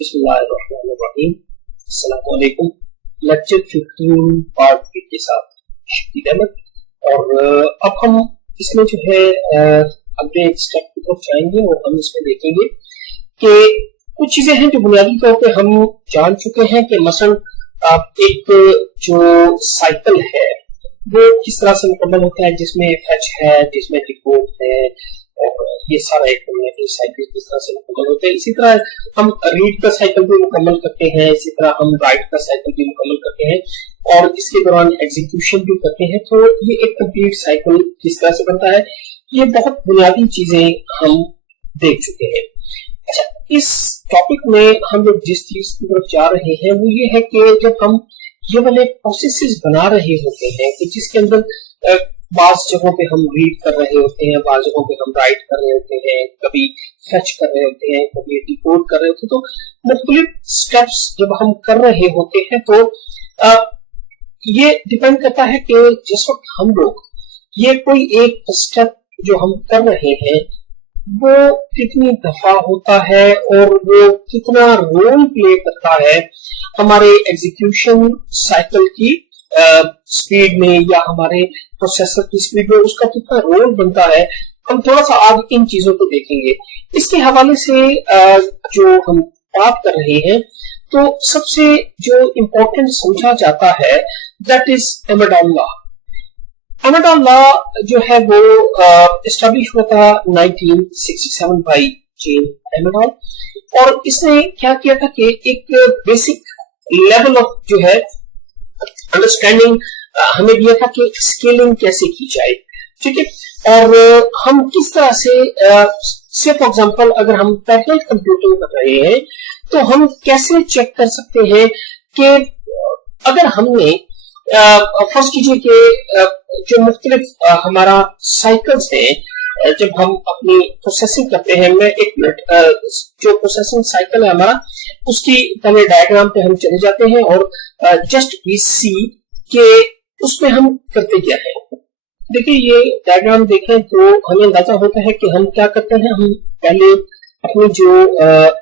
बिस्मिल्लाहिर्रहमानिर्रहीम। अस्सलामु अलैकुम। लेक्चर 15 पार्ट 3 के साथ शकील अहमद। और अब हम इसमें जो है अगले एक स्टेप की तरफ जाएंगे और हम इसमें देखेंगे कि कुछ चीजें हैं जो बुनियादी तौर पे हम जान चुके हैं कि मसलन एक जो साइकिल है वो किस तरह से मुकम्मल होता है, जिसमें फेच है, जिसमें डिकोड है, और ये सारा एक साइकिल किस तरह से मुकम्मल होते हैं। इसी तरह हम रीड का साइकिल भी मुकम्मल करते हैं, इसी तरह हम राइट का साइकिल भी मुकम्मल करते हैं और इसके दौरान एग्जीक्यूशन भी करते हैं। तो ये एक कंप्लीट साइकिल किस तरह से बनता है, ये बहुत बुनियादी चीजें हम देख चुके हैं। अच्छा, इस टॉपिक में हम लोग जिस चीज की तरफ जा रहे हैं वो ये है कि जब हम ये वाले प्रोसेसेस बना रहे होते हैं कि जिसके अंदर बाज जगहों पे हम रीड कर रहे होते हैं, बाज जगहों पे हम राइट कर रहे होते हैं, कभी फेच कर रहे होते हैं, कभी डिकोड कर रहे होते हैं, तो मुख्तलिफ स्टेप्स जब हम कर रहे होते हैं तो ये डिपेंड करता है कि जिस वक्त हम लोग ये कोई एक स्टेप जो हम कर रहे हैं वो कितनी दफा होता है और वो कितना रोल प्ले करता है हमारे एग्जीक्यूशन साइकिल की स्पीड में या हमारे प्रोसेसर की स्पीड में, उसका कितना रोल बनता है। हम थोड़ा सा आगे इन चीजों को देखेंगे। इसके हवाले से जो हम बात कर रहे हैं तो सबसे जो इम्पोर्टेंट समझा जाता है दैट इज अमेडॉन लॉ। अमेडॉन लॉ जो है वो एस्टैब्लिश हुआ था 1967 बाय जेन अमेडॉन, और इसने क्या किया था कि एक बेसिक लेवल ऑफ जो है अंडरस्टैंडिंग हमें दिया था कि स्केलिंग कैसे की जाए, ठीक है। और हम किस तरह से फॉर एग्जांपल अगर हम पैरेलल कंप्यूटिंग कर रहे हैं तो हम कैसे चेक कर सकते हैं कि अगर हमने फर्स्ट कीजिए कि जो मुख्तलिफ हमारा साइकिल्स हैं, जब हम अपनी प्रोसेसिंग करते हैं, मैं एक मिनट जो प्रोसेसिंग साइकिल है हमारा उसकी पहले डायग्राम पे हम चले जाते हैं और जस्ट वी सी के उसमें हम करते क्या है। देखिए ये डायग्राम देखें तो हमें अंदाजा होता है कि हम क्या करते हैं। हम पहले अपनी जो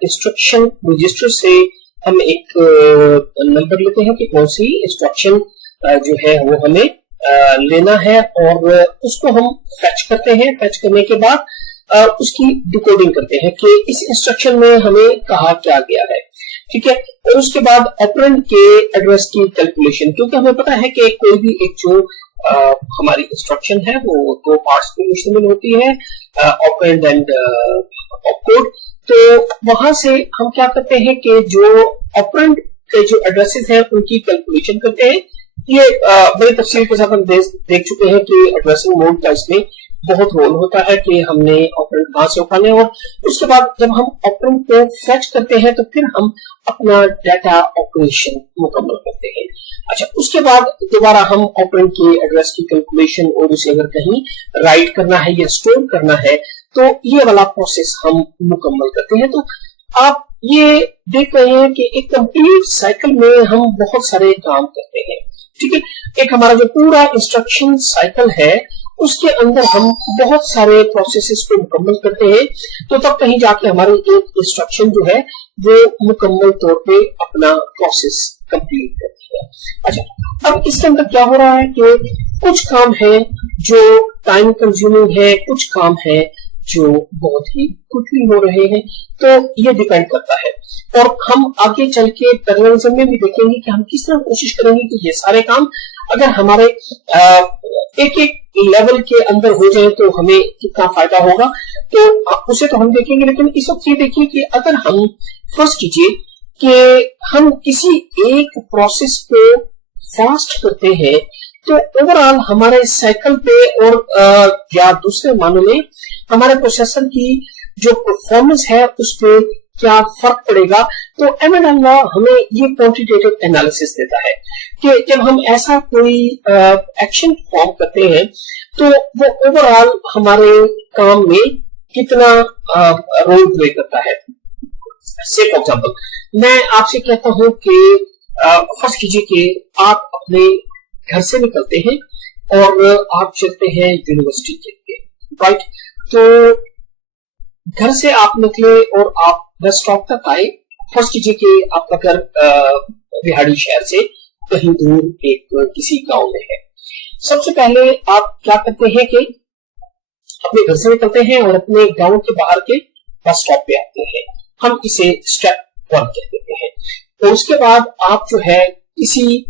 इंस्ट्रक्शन रजिस्टर से हम एक नंबर लेते हैं कि कौन सी इंस्ट्रक्शन जो है वो हमें लेना है और उसको हम फेच करते हैं। फेच करने के बाद उसकी डिकोडिंग करते हैं कि इस इंस्ट्रक्शन में हमें कहा क्या गया है, ठीक है। और उसके बाद ऑपरेंड के एड्रेस की कैलकुलेशन, क्योंकि हमें पता है कि कोई भी एक जो हमारी इंस्ट्रक्शन है वो दो पार्ट्स पे मुश्तमिल होती है, ऑपरेंड एंड ऑपकोड। तो वहां से हम क्या करते हैं कि जो ऑपरेंड के जो एड्रेसेस हैं उनकी कैलकुलेशन करते हैं। ये बड़ी तफसील के साथ हम देख चुके हैं कि एड्रेसिंग मोड का इसमें बहुत रोल होता है कि हमने ऑपरेंड कहां से उठाने, और उसके बाद जब हम ऑपरेंड को फेच करते हैं तो फिर हम अपना डाटा ऑपरेशन मुकम्मल करते हैं। अच्छा, उसके बाद दोबारा हम ऑपरेंड के एड्रेस की कैलकुलेशन और उसे अगर कहीं राइट करना है या स्टोर करना है तो ये वाला प्रोसेस हम मुकम्मल करते हैं। तो आप ये देख रहे हैं कि एक कंप्लीट साइकिल में हम बहुत सारे काम करते हैं, ठीक है। एक हमारा जो पूरा इंस्ट्रक्शन साइकिल है उसके अंदर हम बहुत सारे प्रोसेसेस को मुकम्मल करते हैं, तो तब कहीं जाके हमारी एक इंस्ट्रक्शन जो है वो मुकम्मल तौर पे अपना प्रोसेस कंप्लीट करती है। अच्छा, अब इसके अंदर क्या हो रहा है कि कुछ काम है जो टाइम कंज्यूमिंग है, कुछ काम है जो बहुत ही क्विकली हो रहे हैं, तो ये डिपेंड करता है। और हम आगे चल के पैरेललिज्म में भी देखेंगे कि हम किस तरह कोशिश करेंगे कि ये सारे काम अगर हमारे एक एक लेवल के अंदर हो जाए तो हमें कितना फायदा होगा, तो उसे तो हम देखेंगे। लेकिन इस वक्त ये देखिए कि अगर हम फर्स्ट कीजिए कि हम किसी एक प्रोसेस को फास्ट करते हैं तो ओवरऑल हमारे साइकिल पे और या दूसरे मानों में हमारे प्रोसेसर की जो परफॉर्मेंस है उस पर क्या फर्क पड़ेगा। तो अमेडॉन लॉ हमें ये क्वांटिटेटिव एनालिसिस देता है कि जब हम ऐसा कोई एक्शन परफॉर्म करते हैं तो वो ओवरऑल हमारे काम में कितना रोल प्ले करता है। से फॉर एग्जांपल मैं आपसे कहता हूं कि फर्स्ट कीजिए कि आप अपने घर से निकलते हैं और आप चलते हैं यूनिवर्सिटी के लिए, राइट। तो घर से आप निकले और आप बस स्टॉप तक आए, फर्स्ट कीजिए कि आपका घर बिहाड़ी शहर से कहीं दूर एक किसी गांव में है। सबसे पहले आप क्या करते हैं कि अपने घर से निकलते हैं और अपने गांव के बाहर के बस स्टॉप पे आते हैं। हम इसे स्टेप 1 कह देते हैं। तो उसके बाद आप जो है किसी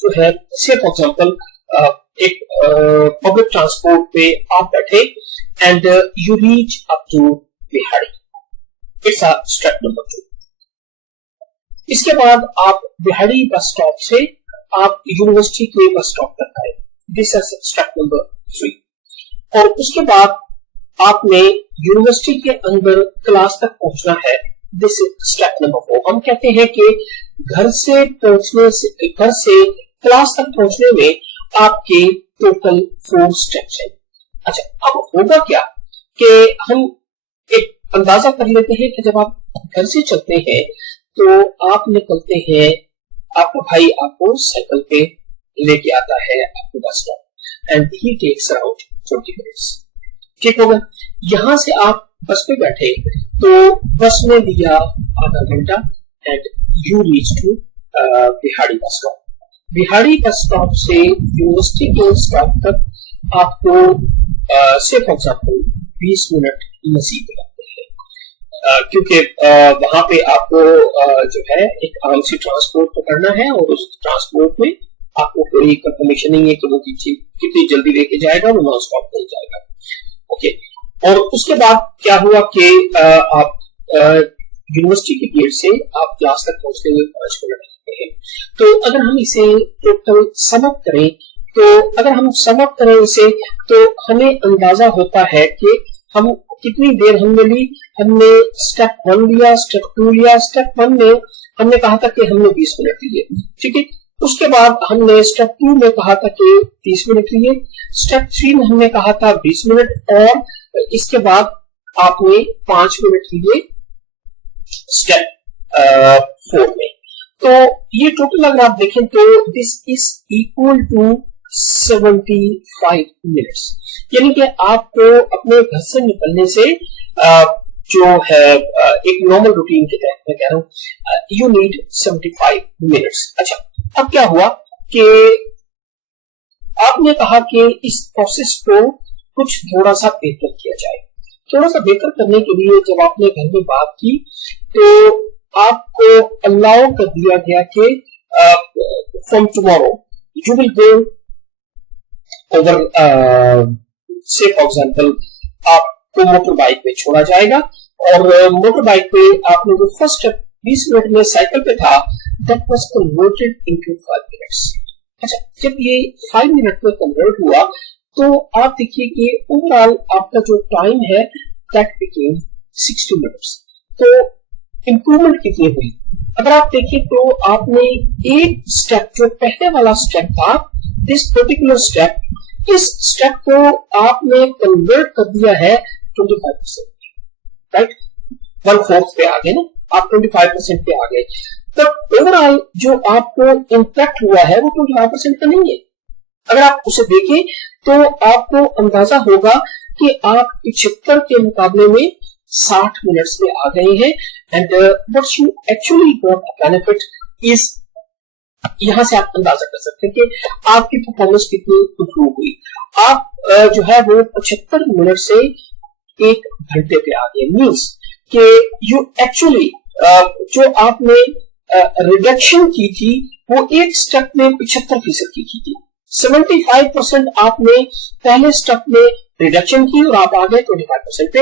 जो है से फॉर एग्जांपल एक पब्लिक ट्रांसपोर्ट पे आप बैठे and you reach up to बिहाड़ी। It's a step number 2। इसके बाद आप बिहाड़ी बस स्टॉप से आप यूनिवर्सिटी के बस स्टॉप तक आए। This is step number 3। और उसके बाद आपने यूनिवर्सिटी के अंदर क्लास तक पहुंचना है। This is step number 4। हम कहते हैं कि घर से क्लास तक पहुंचने में आपके टोटल 4 स्टेप्स हैं। अच्छा, अब होगा क्या कि हम एक अंदाजा कर लेते हैं कि जब आप घर से चलते हैं तो आप निकलते हैं, आपका भाई आपको साइकिल पे लेके आता है आपके bus stop and he takes around 20 minutes. ठीक होगा। यहां से आप बस पे बैठे तो बस में लिया आधा घंटा एंड यू रीच टू बिहाड़ी बस स्टॉप। बिहाड़ी बस स्टॉप से यूनिवर्सिटी के स्टॉप तक आपको से फॉर एग्जाम्पल 20 मिनट मजीद लगते हैं, क्योंकि वहां पे आपको जो है एक आराम से ट्रांसपोर्ट पकड़ना है और उस ट्रांसपोर्ट में आपको कोई कंफर्मेशन नहीं है कि वो कितनी जल्दी लेके जाएगा, वो नॉन स्टॉप नहीं जाएगा। ओके। और उसके बाद क्या हुआ कि आप यूनिवर्सिटी के गेट से आप क्लास तक पहुंचते हुए 5 मिनट लगते हैं। तो अगर हम इसे टोटल समअप करें इसे तो हमें अंदाजा होता है कि हम कितनी देर हमने ली। हमने स्टेप 1 लिया, स्टेप 2 लिया। स्टेप 1 में हमने कहा था कि हमने 20 मिनट लिए, ठीक है। उसके बाद हमने स्टेप 2 में कहा था कि 30 मिनट लिए। स्टेप 3 में हमने कहा था 20 मिनट और इसके बाद आपने 5 मिनट लिए स्टेप 4 में। तो ये टोटल अगर आप देखें तो this is equal to 75 minutes. यानी कि आपको अपने घर से निकलने से जो है एक नॉर्मल रूटीन के तहत मैं कह रहा हूं यू नीड 75 मिनट्स। अच्छा, अब क्या हुआ कि आपने कहा कि इस प्रोसेस को कुछ थोड़ा सा बेहतर किया जाए। थोड़ा सा बेहतर करने के लिए जब आपने घर में बात की तो आपको अलाउ कर दिया गया कि from tomorrow you will go over से फॉर एग्जाम्पल आपको मोटर बाइक पे छोड़ा जाएगा और मोटर बाइक पे आपने जो फर्स्ट 20 मिनट में साइकिल पे था that was converted into 5 minutes. अच्छा, जब ये 5 मिनट में कन्वर्ट हुआ तो आप देखिए कि ओवरऑल आपका जो टाइम है दैट बिकेम 60 मिनट्स। तो इंप्रूवमेंट कितनी हुई अगर आप देखिए तो आपने एक स्टेप जो पहले वाला स्टेप था दिस पर्टिकुलर स्टेप, इस स्टेप को आपने कन्वर्ट कर दिया है 25%, राइट। 1/4 पे आ गए ना, आप 25% पे आ गए। तो ओवरऑल जो आपको इम्पैक्ट हुआ है वो 25% का नहीं है। अगर आप उसे देखें तो आपको अंदाजा होगा कि आप 75 के मुकाबले में 60 मिनट्स में आ गए हैं and what you actually got benefit is, यहां से आप अंदाजा कर सकते हैं कि आपकी परफॉर्मेंस कितनी इंप्रूव हुई। आप जो है वो 75 मिनट से 1 घंटे पे आ गए। मीन्स कि यू एक्चुअली जो आपने रिडक्शन की थी वो एक स्टेप में 75% की थी। 75% आपने पहले स्टेप में रिडक्शन की और आप आ गए 25% पे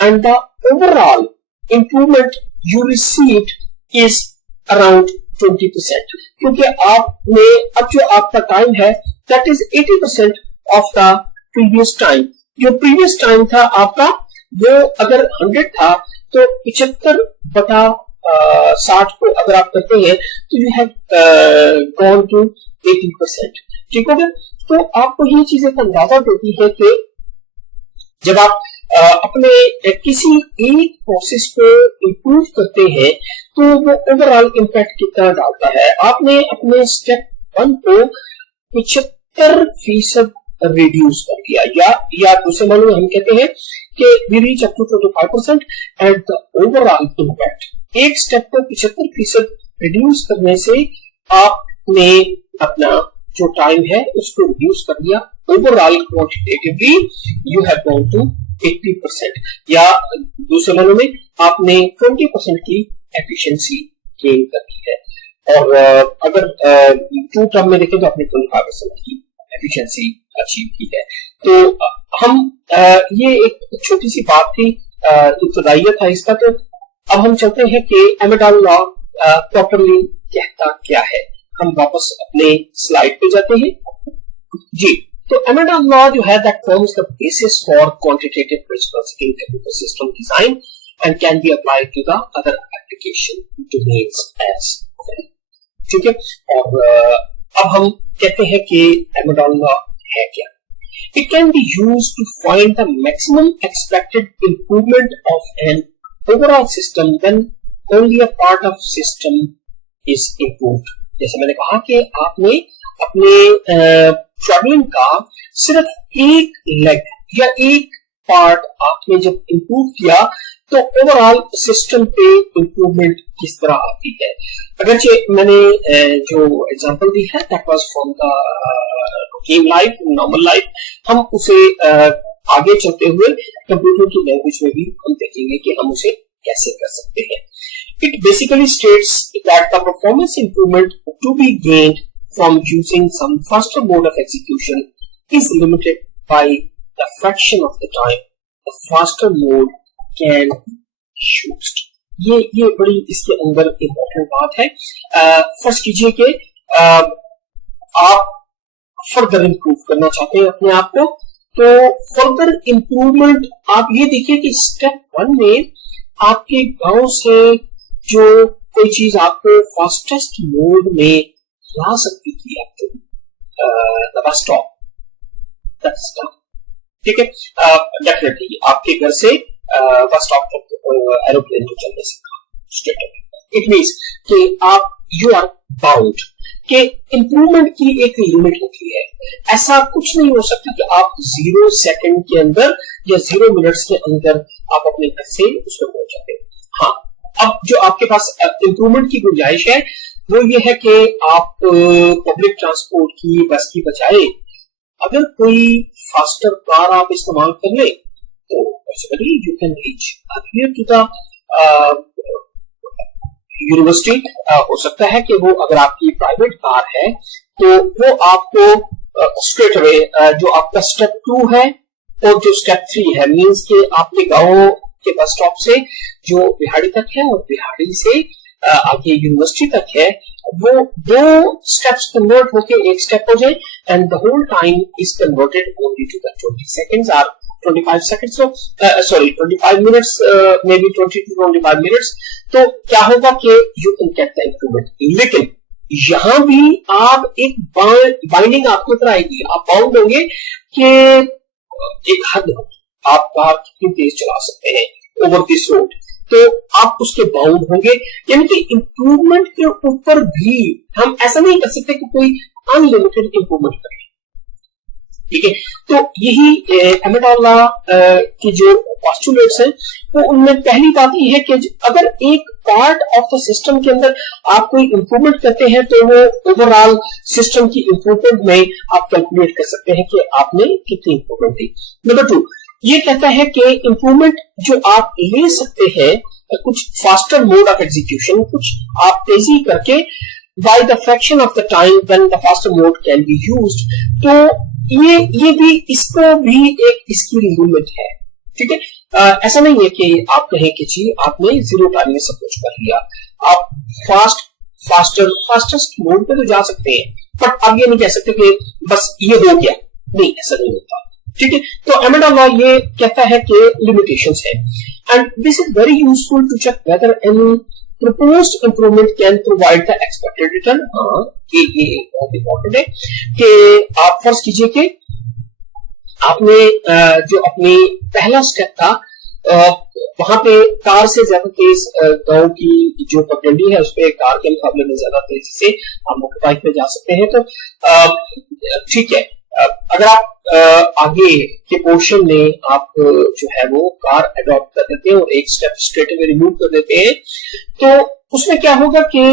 and the overall improvement you received is around 20%, क्योंकि आपने अब जो आपका टाइम है that is 80% of the previous time. जो प्रीवियस टाइम था आपका वो अगर 100 था तो 75/60 को अगर आप करते हैं तो यू हैव गॉन टू 80%। ठीक हो गया। तो आपको ये चीजें का अंदाजा देती है कि जब आप अपने किसी एक प्रोसेस को इंप्रूव करते हैं तो वो ओवरऑल इम्पैक्ट कितना डालता है। आपने अपने स्टेप 1 को 75% रिड्यूस कर दिया या दूसरे मामले में हम कहते हैं कि we reach up to 25% and the overall impact एक स्टेप को 75% रिड्यूस करने से आपने अपना जो टाइम है उसको रिड्यूस कर दिया। Overall quantitatively you have gone to 80%, या दूसरे मानों में आपने 20% की एफिशिएंसी गेन कर दी है। और अगर टू टर्म में देखें तो आपने 25% की एफिशिएंसी अचीव की है। तो हम ये एक छोटी सी बात थी, इब्तदाइया था इसका। तो अब हम चलते हैं कि एमेडाल लॉ प्रॉपरली कहता क्या है। हम वापस अपने स्लाइड पे जाते हैं जी। तो एमेडाल लॉ जो है that forms the basis for quantitative principles in computer system design and can be applied to the other application domains as well, ठीक है। और अब हम कहते हैं कि एमेडाल लॉ है क्या। It can be used to find the maximum expected improvement of an overall system when only a part of system is improved. जैसे मैंने कहा कि आपने अपने ट्रैवलिंग का सिर्फ एक लेग या एक पार्ट आपने जब इंप्रूव किया तो ओवरऑल सिस्टम पे इंप्रूवमेंट किस तरह आती है। अगरचे मैंने जो एग्जांपल दी है that was from the routine life, normal life, हम उसे आगे चलते हुए कंप्यूटर की लैंग्वेज में भी हम देखेंगे कि हम उसे कैसे कर सकते हैं। It basically states that the performance improvement to be gained from using some faster mode of execution is limited by the fraction of the time the faster mode can used. ये बड़ी इसके अंदर इंपॉर्टेंट बात है। First कीजिए कि आप further improve करना चाहते हैं अपने आप को, तो फर्दर इंप्रूवमेंट आप ये देखिए कि स्टेप 1 में आपके गांव से जो कोई चीज आपको फास्टेस्ट मोड में ला सकती थी, आपको बस स्टॉप, ठीक है। डेफिनेटली आपके घर से बस स्टॉप तक एरोप्लेन को चलने से इट मीन्स कि आप यू आर बाउंड कि इंप्रूवमेंट की एक लिमिट होती है। ऐसा कुछ नहीं हो सकता कि आप 0 सेकंड के अंदर या 0 मिनट्स के अंदर आप अपने घर से उसमें पहुंच जाते हैं। हाँ, अब जो आपके पास इंप्रूवमेंट की गुंजाइश है वो ये है कि आप पब्लिक ट्रांसपोर्ट की, बस की बजाय अगर कोई फास्टर कार आप इस्तेमाल कर ले तो you can reach earlier to the university. हो सकता है कि वो अगर आपकी प्राइवेट कार है तो वो आपको स्ट्रेट अवे जो आपका स्टेप 2 है और जो स्टेप 3 है, मींस के आपके गांव के बस स्टॉप से जो बिहाड़ी तक है और बिहाड़ी से आगे यूनिवर्सिटी तक है, वो 2 स्टेप्स कन्वर्ट होके एक स्टेप हो जाए and the whole time is converted only to the 20 seconds और 25 seconds, so sorry 25 minutes, maybe 20 to 25 minutes। तो क्या होगा कि you can get the improvement। लेकिन यहां भी आप एक बाइंडिंग आपके ऊपर आएगी, आप बाउंड होंगे कि एक हद होगी, आप कार कितनी तेज चला सकते हैं ओवर दिस रोड, तो आप उसके बाउंड होंगे। यानी कि इंप्रूवमेंट के ऊपर भी हम ऐसा नहीं कर सकते कि कोई अनलिमिटेड इंप्रूवमेंट करें, ठीक है। तो यही एमेडाल लॉ की जो पोस्टुलेट्स हैं वो उनमें पहली बात ये है कि अगर एक पार्ट ऑफ द सिस्टम के अंदर आप कोई इंप्रूवमेंट करते हैं तो वो ओवरऑल सिस्टम की इंप्रूवमेंट में आप कैलकुलेट कर सकते हैं कि आपने कितनी इंप्रूवमेंट दी। नंबर 2 ये कहता है कि इंप्रूवमेंट जो आप ले सकते हैं कुछ फास्टर मोड ऑफ एग्जीक्यूशन, कुछ आप तेजी करके bye the fraction of the time when the faster mode can be used. तो ये भी इसको भी एक इसकी लिमिट है, ठीक है। ऐसा नहीं है कि आप कहें कि जी आपने 0 टाइम में सब कुछ कर लिया, आप फास्टेस्ट मोड पे तो जा सकते हैं, बट आप ये नहीं कह सकते कि बस ये हो गया, नहीं, ऐसा नहीं होता, ठीक है। तो एमेडाल लॉ ये कहता है कि लिमिटेशंस है and this is very useful to check whether any proposed improvement can provide the expected return। हाँ, ये बहुत इंपॉर्टेंट है कि आप फर्स्ट कीजिए कि आपने जो अपनी पहला स्टेप था वहां पे कार से ज्यादा तेज गांव की जो पगडंडी है उस पर कार के मुकाबले में ज्यादा तेजी से आप मुख्य बाइक पे जा सकते हैं, तो ठीक है। अगर आप आगे के पोर्शन में आप जो है वो कार अडॉप्ट कर देते हैं और एक स्टेप स्ट्रेट अवे रिमूव कर देते हैं, तो उसमें क्या होगा कि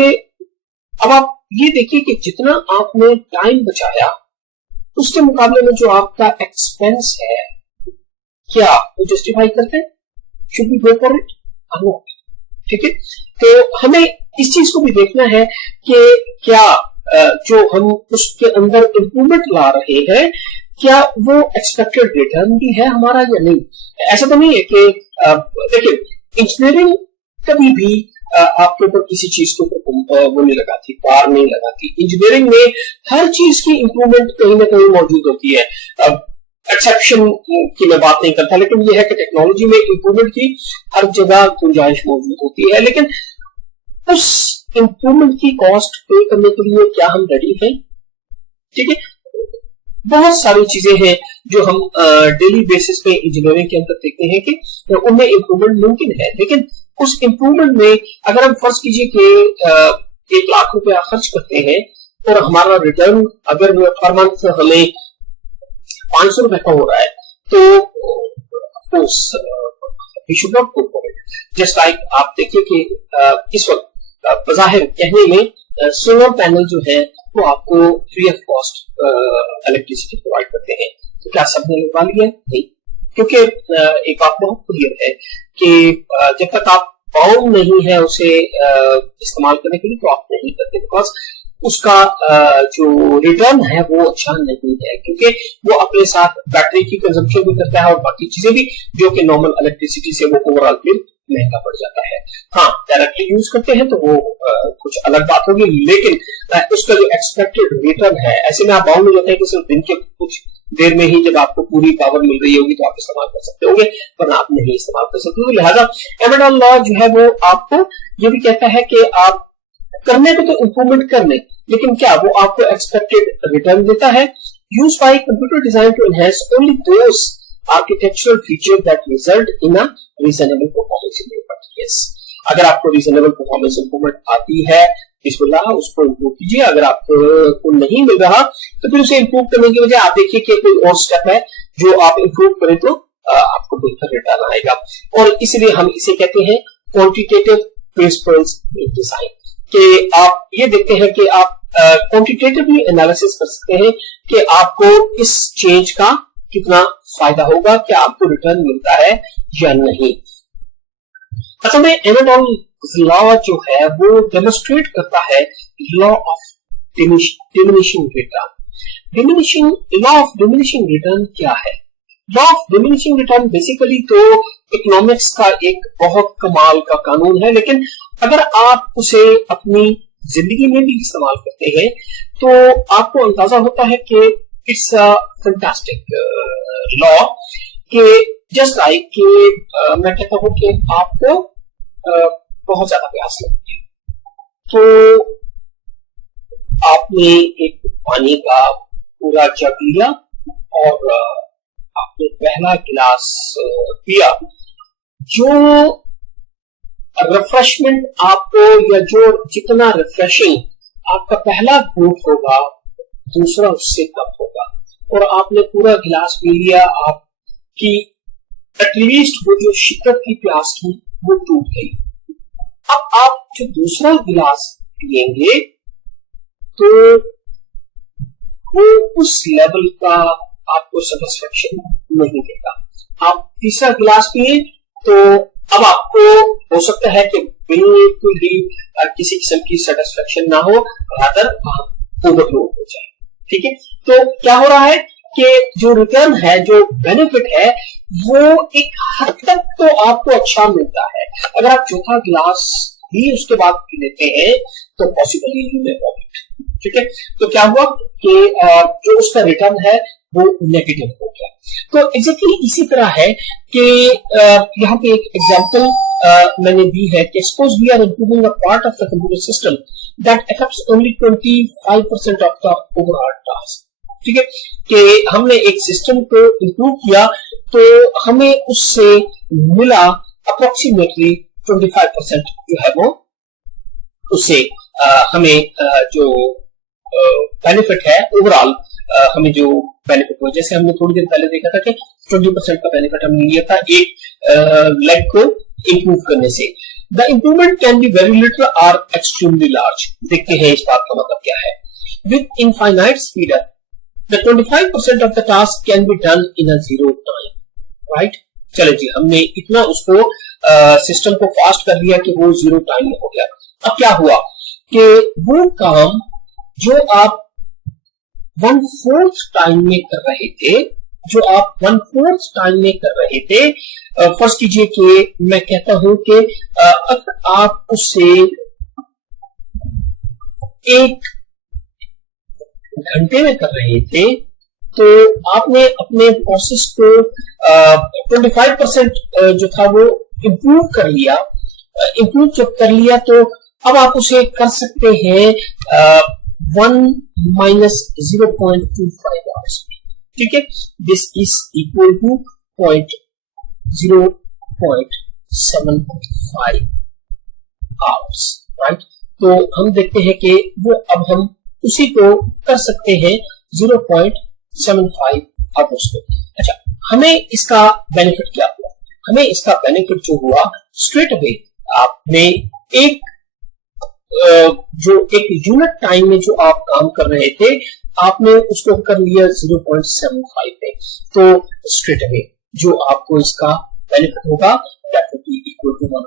अब आप ये देखिए कि जितना आपने टाइम बचाया उसके मुकाबले में जो आपका एक्सपेंस है, क्या वो जस्टिफाई करते हैं? Should we go for it? ठीक है, तो हमें इस चीज को भी देखना है कि क्या जो हम उसके अंदर इंप्रूवमेंट ला रहे हैं, क्या वो एक्सपेक्टेड रिटर्न भी है हमारा या नहीं। ऐसा तो नहीं है कि देखिए इंजीनियरिंग कभी भी आपके ऊपर किसी चीज के ऊपर वो नहीं लगाती, पार नहीं लगाती। इंजीनियरिंग में हर चीज की इंप्रूवमेंट कहीं ना कहीं मौजूद होती है। एक्सेप्शन की मैं बात नहीं करता, लेकिन यह है कि टेक्नोलॉजी में इंप्रूवमेंट की हर जगह गुंजाइश मौजूद होती है। लेकिन उस इंप्रूवमेंट की कॉस्ट पे करने के लिए क्या हम रेडी हैं? ठीक है, बहुत सारी चीजें हैं जो हम डेली बेसिस पे इंजीनियरिंग के अंदर देखते हैं कि उनमें इंप्रूवमेंट मुमकिन है। लेकिन उस इंप्रूवमेंट में अगर हम फर्ज कीजिए कि 1 लाख रुपया खर्च करते हैं और हमारा रिटर्न अगर हर मंथ हमें 500 रुपए का हो रहा है, तो we should not go for it. Just like आप देखिए कि इस वक्त बज़ाहिर कहने में सोलर पैनल जो है वो आपको free of cost electricity provide करते हैं, तो क्या सबने लगवा लिया? नहीं, क्योंकि एक बात बहुत क्लियर है कि जब तक आप बाउंड नहीं है उसे इस्तेमाल करने के लिए, तो आप नहीं करते, बिकॉज उसका जो रिटर्न है वो अच्छा नहीं है, क्योंकि वो अपने साथ बैटरी की कंजम्पशन भी करता है और बाकी चीजें भी, जो कि नॉर्मल इलेक्ट्रिसिटी से वो ओवरऑल फिर महंगा पड़ जाता है। हाँ, डायरेक्टली यूज करते हैं तो वो कुछ अलग बात होगी, लेकिन उसका जो एक्सपेक्टेड रिटर्न है, ऐसे में आप बाउंड हो जाते हैं कि सिर्फ दिन के कुछ देर में ही जब आपको पूरी पावर मिल रही होगी तो आप इस्तेमाल कर सकते होंगे, वरना आप नहीं इस्तेमाल कर सकते। तो लिहाजा एमेडॉन लॉ जो है वो आपको ये भी कहता है कि आप करने को तो इंप्रूवमेंट करने, लेकिन क्या वो आपको एक्सपेक्टेड रिटर्न देता है? Use by computer design to enhance only those architectural feature that result in a reasonable performance improvement. Yes, अगर आपको रीजनेबल परफॉर्मेंस इंप्रूवमेंट आती है, बिस्मिल्लाह उसको इंप्रूव कीजिए। अगर आपको नहीं मिल रहा तो फिर उसे इंप्रूव करने की वजह आप देखिए कि कोई और स्टेप है जो आप इंप्रूव करें तो आपको बेहतर रिटर्न आएगा। और इसलिए हम इसे कहते हैं क्वांटिटेटिव प्रिंसिपल्स इन डिजाइन, कि आप ये देखते हैं कि आप क्वांटिटेटिवली एनालिसिस कर सकते हैं कि आपको इस चेंज का कितना फायदा होगा, क्या आपको रिटर्न मिलता है या नहीं। असल में एमेडॉन लॉ जो है वो डेमोन्स्ट्रेट करता है law of diminishing return. Law of diminishing return क्या है? Law of diminishing return basically तो इकोनॉमिक्स का एक बहुत कमाल का कानून है, लेकिन अगर आप उसे अपनी जिंदगी में भी इस्तेमाल करते हैं तो आपको अंदाजा होता है कि इट्स अ फैंटास्टिक लॉ, कि जस्ट लाइक कि मैं कहता हूं कि आपको बहुत ज्यादा प्यास लगती है, तो आपने एक पानी का पूरा जग लिया और आपने पहला गिलास पिया। जो रिफ्रेशमेंट आपको, या जो जितना रिफ्रेशिंग आपका पहला घूंट होगा, दूसरा उससे कम होगा, और आपने पूरा गिलास पी लिया। आपकी एटलीस्ट वो जो शिद्दत की प्यास थी वो टूट गई। अब आप जो दूसरा गिलास पिएंगे तो वो उस लेवल का आपको सेटिस्फेक्शन नहीं देगा। आप तीसरा गिलास पिए तो अब आपको हो सकता है कि बिल्कुल ही किसी किस्म की सेटिस्फेक्शन ना हो, रादर आप ओवरलोड हो जाए। ठीक है, तो क्या हो रहा है कि जो रिटर्न है, जो बेनिफिट है, वो एक हद तक तो आपको अच्छा मिलता है। अगर आप चौथा गिलास भी उसके बाद पी लेते हैं तो पॉसिबली यू मे वॉमिट। ठीक है, तो क्या हुआ कि जो उसका रिटर्न है वो नेगेटिव हो गया। तो एग्जैक्टली इसी तरह है कि यहाँ पे एक एग्जांपल मैंने दी है कि suppose we are improving a part of the computer system that affects only 25% of the overall task. ठीक है, कि हमने एक सिस्टम को इंप्रूव किया तो हमें उससे मिला अप्रोक्सीमेटली 25% जो है वो, उससे हमें जो बेनिफिट है ओवरऑल हमें जो बेनिफिट हुआ, जैसे हमने थोड़ी देर पहले देखा था कि 20% का बेनिफिट हमने लिया था एक लेग को इंप्रूव करने से। The improvement can be very little और एक्सट्रीमली लार्ज। देखते हैं इस बात का मतलब क्या है। With infinite speed up the 25% of the task can be done in a zero time, right. चलो जी, हमने इतना उसको सिस्टम को फास्ट कर दिया कि वो जीरो टाइम में हो गया। अब क्या हुआ कि वो काम जो आप 1/4 टाइम में कर रहे थे, फर्स्ट कीजिए कि मैं कहता हूं कि अगर आप उसे 1 घंटे में कर रहे थे तो आपने अपने प्रोसेस को 25% जो था वो इम्प्रूव कर लिया। इम्प्रूव जब कर लिया तो अब आप उसे कर सकते हैं 1 minus 0.25 hours, ठीक है। This is equal to 0.75 hours, right. तो हम देखते हैं कि वो अब हम उसी को कर सकते हैं 0.75 hours को। अच्छा, हमें इसका बेनिफिट क्या हुआ? हमें इसका बेनिफिट जो हुआ, स्ट्रेट अवे आपने एक यूनिट टाइम में जो आप काम कर रहे थे, आपने उसको कर लिया 0.75 पे। तो स्ट्रेट अवे जो आपको इसका बेनिफिट होगा that will be equal to 1.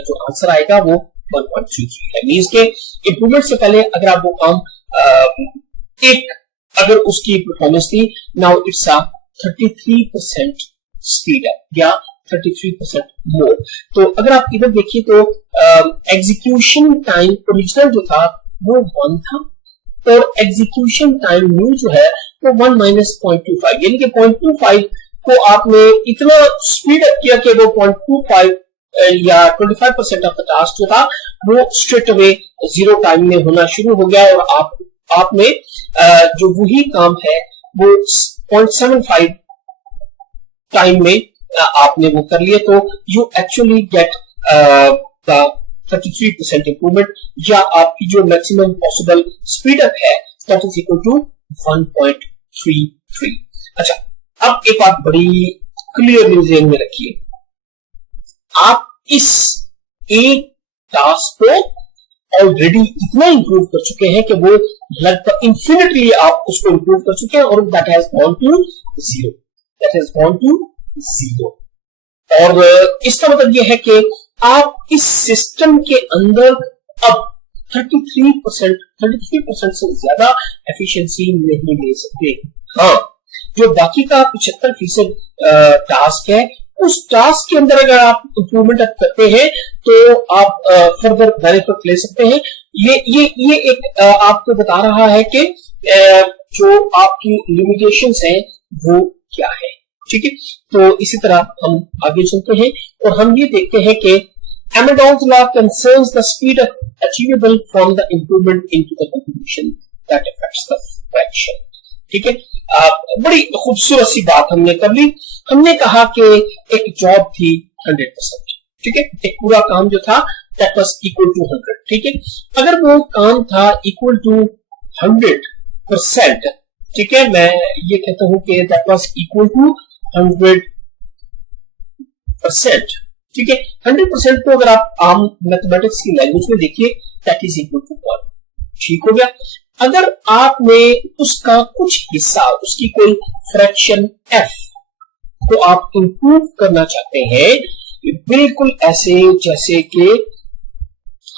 जो आंसर आएगा वो 1.33 है। मींस के इंप्रूवमेंट से पहले अगर आप वो काम अगर उसकी परफॉर्मेंस थी, now it's a 33% speed up या 33% मोर। तो अगर आप इधर देखिए तो एग्जीक्यूशन टाइम ओरिजिनल जो था वो 1 था और एग्जीक्यूशन टाइम न्यू जो है वो 1 minus 0.25, यानी कि 0.25 को आपने इतना स्पीड अप किया कि वो 0.25 या 25% ऑफ द टास्क जो था वो स्ट्रेट अवे जीरो टाइम में होना शुरू हो गया और आपने जो वही काम है वो 0.75 टाइम में आपने वो कर लिया। तो यू एक्चुअली गेट 33% इंप्रूवमेंट, या आपकी जो मैक्सिमम पॉसिबल स्पीड अप है दैट इज इक्वल टू 1.33। अच्छा, अब एक बात बड़ी क्लियरली ध्यान में रखिए, आप इस एक टास्क को ऑलरेडी इतना इंप्रूव कर चुके हैं कि वो लगभग इंफिनिटली आप उसको इंप्रूव कर चुके हैं और that has gone to zero. और इसका मतलब यह है कि आप इस सिस्टम के अंदर अब 33% से ज्यादा एफिशिएंसी नहीं ले सकते। हाँ, जो बाकी का 75% टास्क है, उस टास्क के अंदर अगर आप इंप्रूवमेंट करते हैं तो आप फर्दर बेनिफिट ले सकते हैं। ये एक आपको बता रहा है कि जो आपकी लिमिटेशंस हैं वो क्या है, ठीक है। तो इसी तरह हम आगे चलते हैं और हम ये देखते हैं कि Amadeus law concerns the speed of achievable from the improvement into the contribution that affects the fraction, ठीक है। बड़ी खूबसूरत सी बात हमने कर ली। हमने कहा कि एक जॉब थी 100%, ठीक है। एक पूरा काम जो था that was equal to 100, ठीक है। अगर वो काम था equal to 100%, ठीक है, मैं ये कहता हूं कि that was equal to 100%, ठीक है। 100% को अगर आप आम मैथमेटिक्स की लैंग्वेज में देखिए दैट इज इक्वल टू 1, ठीक हो गया। अगर आपने उसका कुछ हिस्सा, उसकी कोई फ्रैक्शन f को आप इंप्रूव करना चाहते हैं, बिल्कुल ऐसे जैसे कि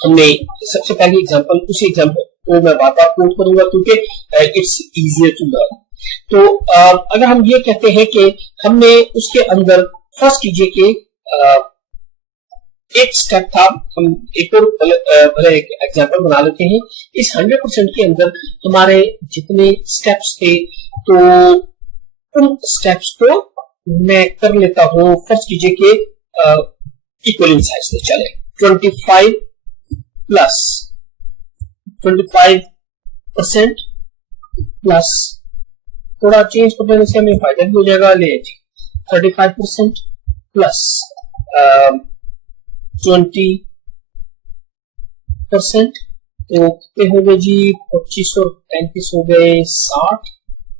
हमने सबसे पहले एग्जांपल, उसी एग्जांपल को मैं बार बार कोट करूंगा क्योंकि इट्स इजियर टू लर्न। तो अगर हम ये कहते हैं कि हमने उसके अंदर फर्स्ट कीजिए कि एक स्टेप था, हम एक और भले एक एग्जांपल बना लेते हैं। इस 100% के अंदर हमारे जितने स्टेप्स थे तो उन स्टेप्स को मैं कर लेता हूं। फर्स्ट कीजिए कि इक्वल इन साइज से चले 25% प्लस थोड़ा चेंज कर देने से हमें फायदा भी हो जाएगा। ले जी 35% प्लस 20%, तो कितने हो गए जी 25 और 35 हो गए 60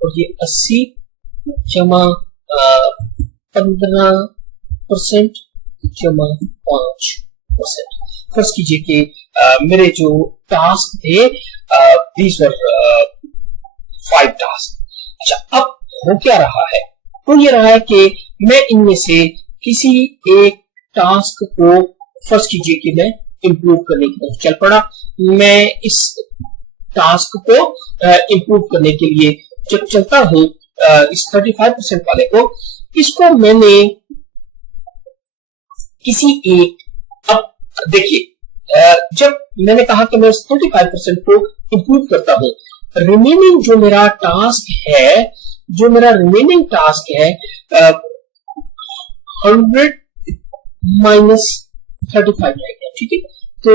और ये 80 जमा 15% जमा 5%। फर्ज कीजिए कि मेरे जो टास्क थे दीज वर 5 टास्क। अच्छा, अब हो क्या रहा है? तो ये रहा है कि मैं इनमें से किसी एक टास्क को फर्ज कीजिए कि मैं इंप्रूव करने की तरफ चल पड़ा। मैं इस टास्क को इंप्रूव करने के लिए जब चलता हूं, इस 35% वाले को, इसको मैंने किसी एक, अब देखिए जब मैंने कहा कि मैं इस 35% को इंप्रूव करता हूं, रिमेनिंग जो मेरा टास्क है, 100 माइनस 35 रह गया। ठीक है, तो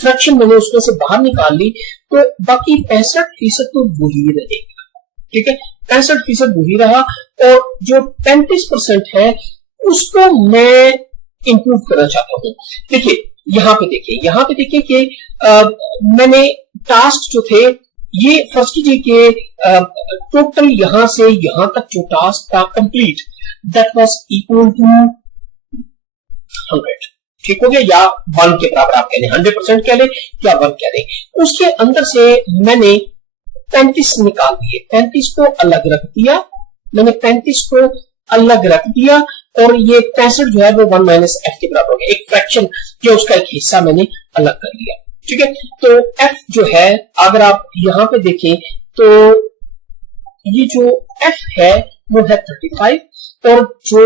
फ्रैक्शन मैंने उसमें से बाहर निकाल ली, तो बाकी 65% तो वही रहेगा। ठीक है, 65% वही रहा, और जो 35% है उसको मैं इंप्रूव करना चाहता हूं। देखिए यहाँ पे देखिए कि मैंने टास्क जो थे, ये फर्स्ट कीजिए कि टोटल यहां से यहां तक जो टास्क था complete, that was equal to 100। ठीक हो गया, या 1 के बराबर आप कह लें, 100% कह लें या 1 कह लें। उसके अंदर से मैंने 35 निकाल दिए, 35 को अलग रख दिया, और ये 65 जो है वो 1 माइनस एफ के बराबर हो गया। एक फ्रैक्शन या उसका एक हिस्सा मैंने अलग कर लिया। ठीक है, तो एफ जो है, अगर आप यहां पे देखें तो ये जो एफ है वो है 35, और जो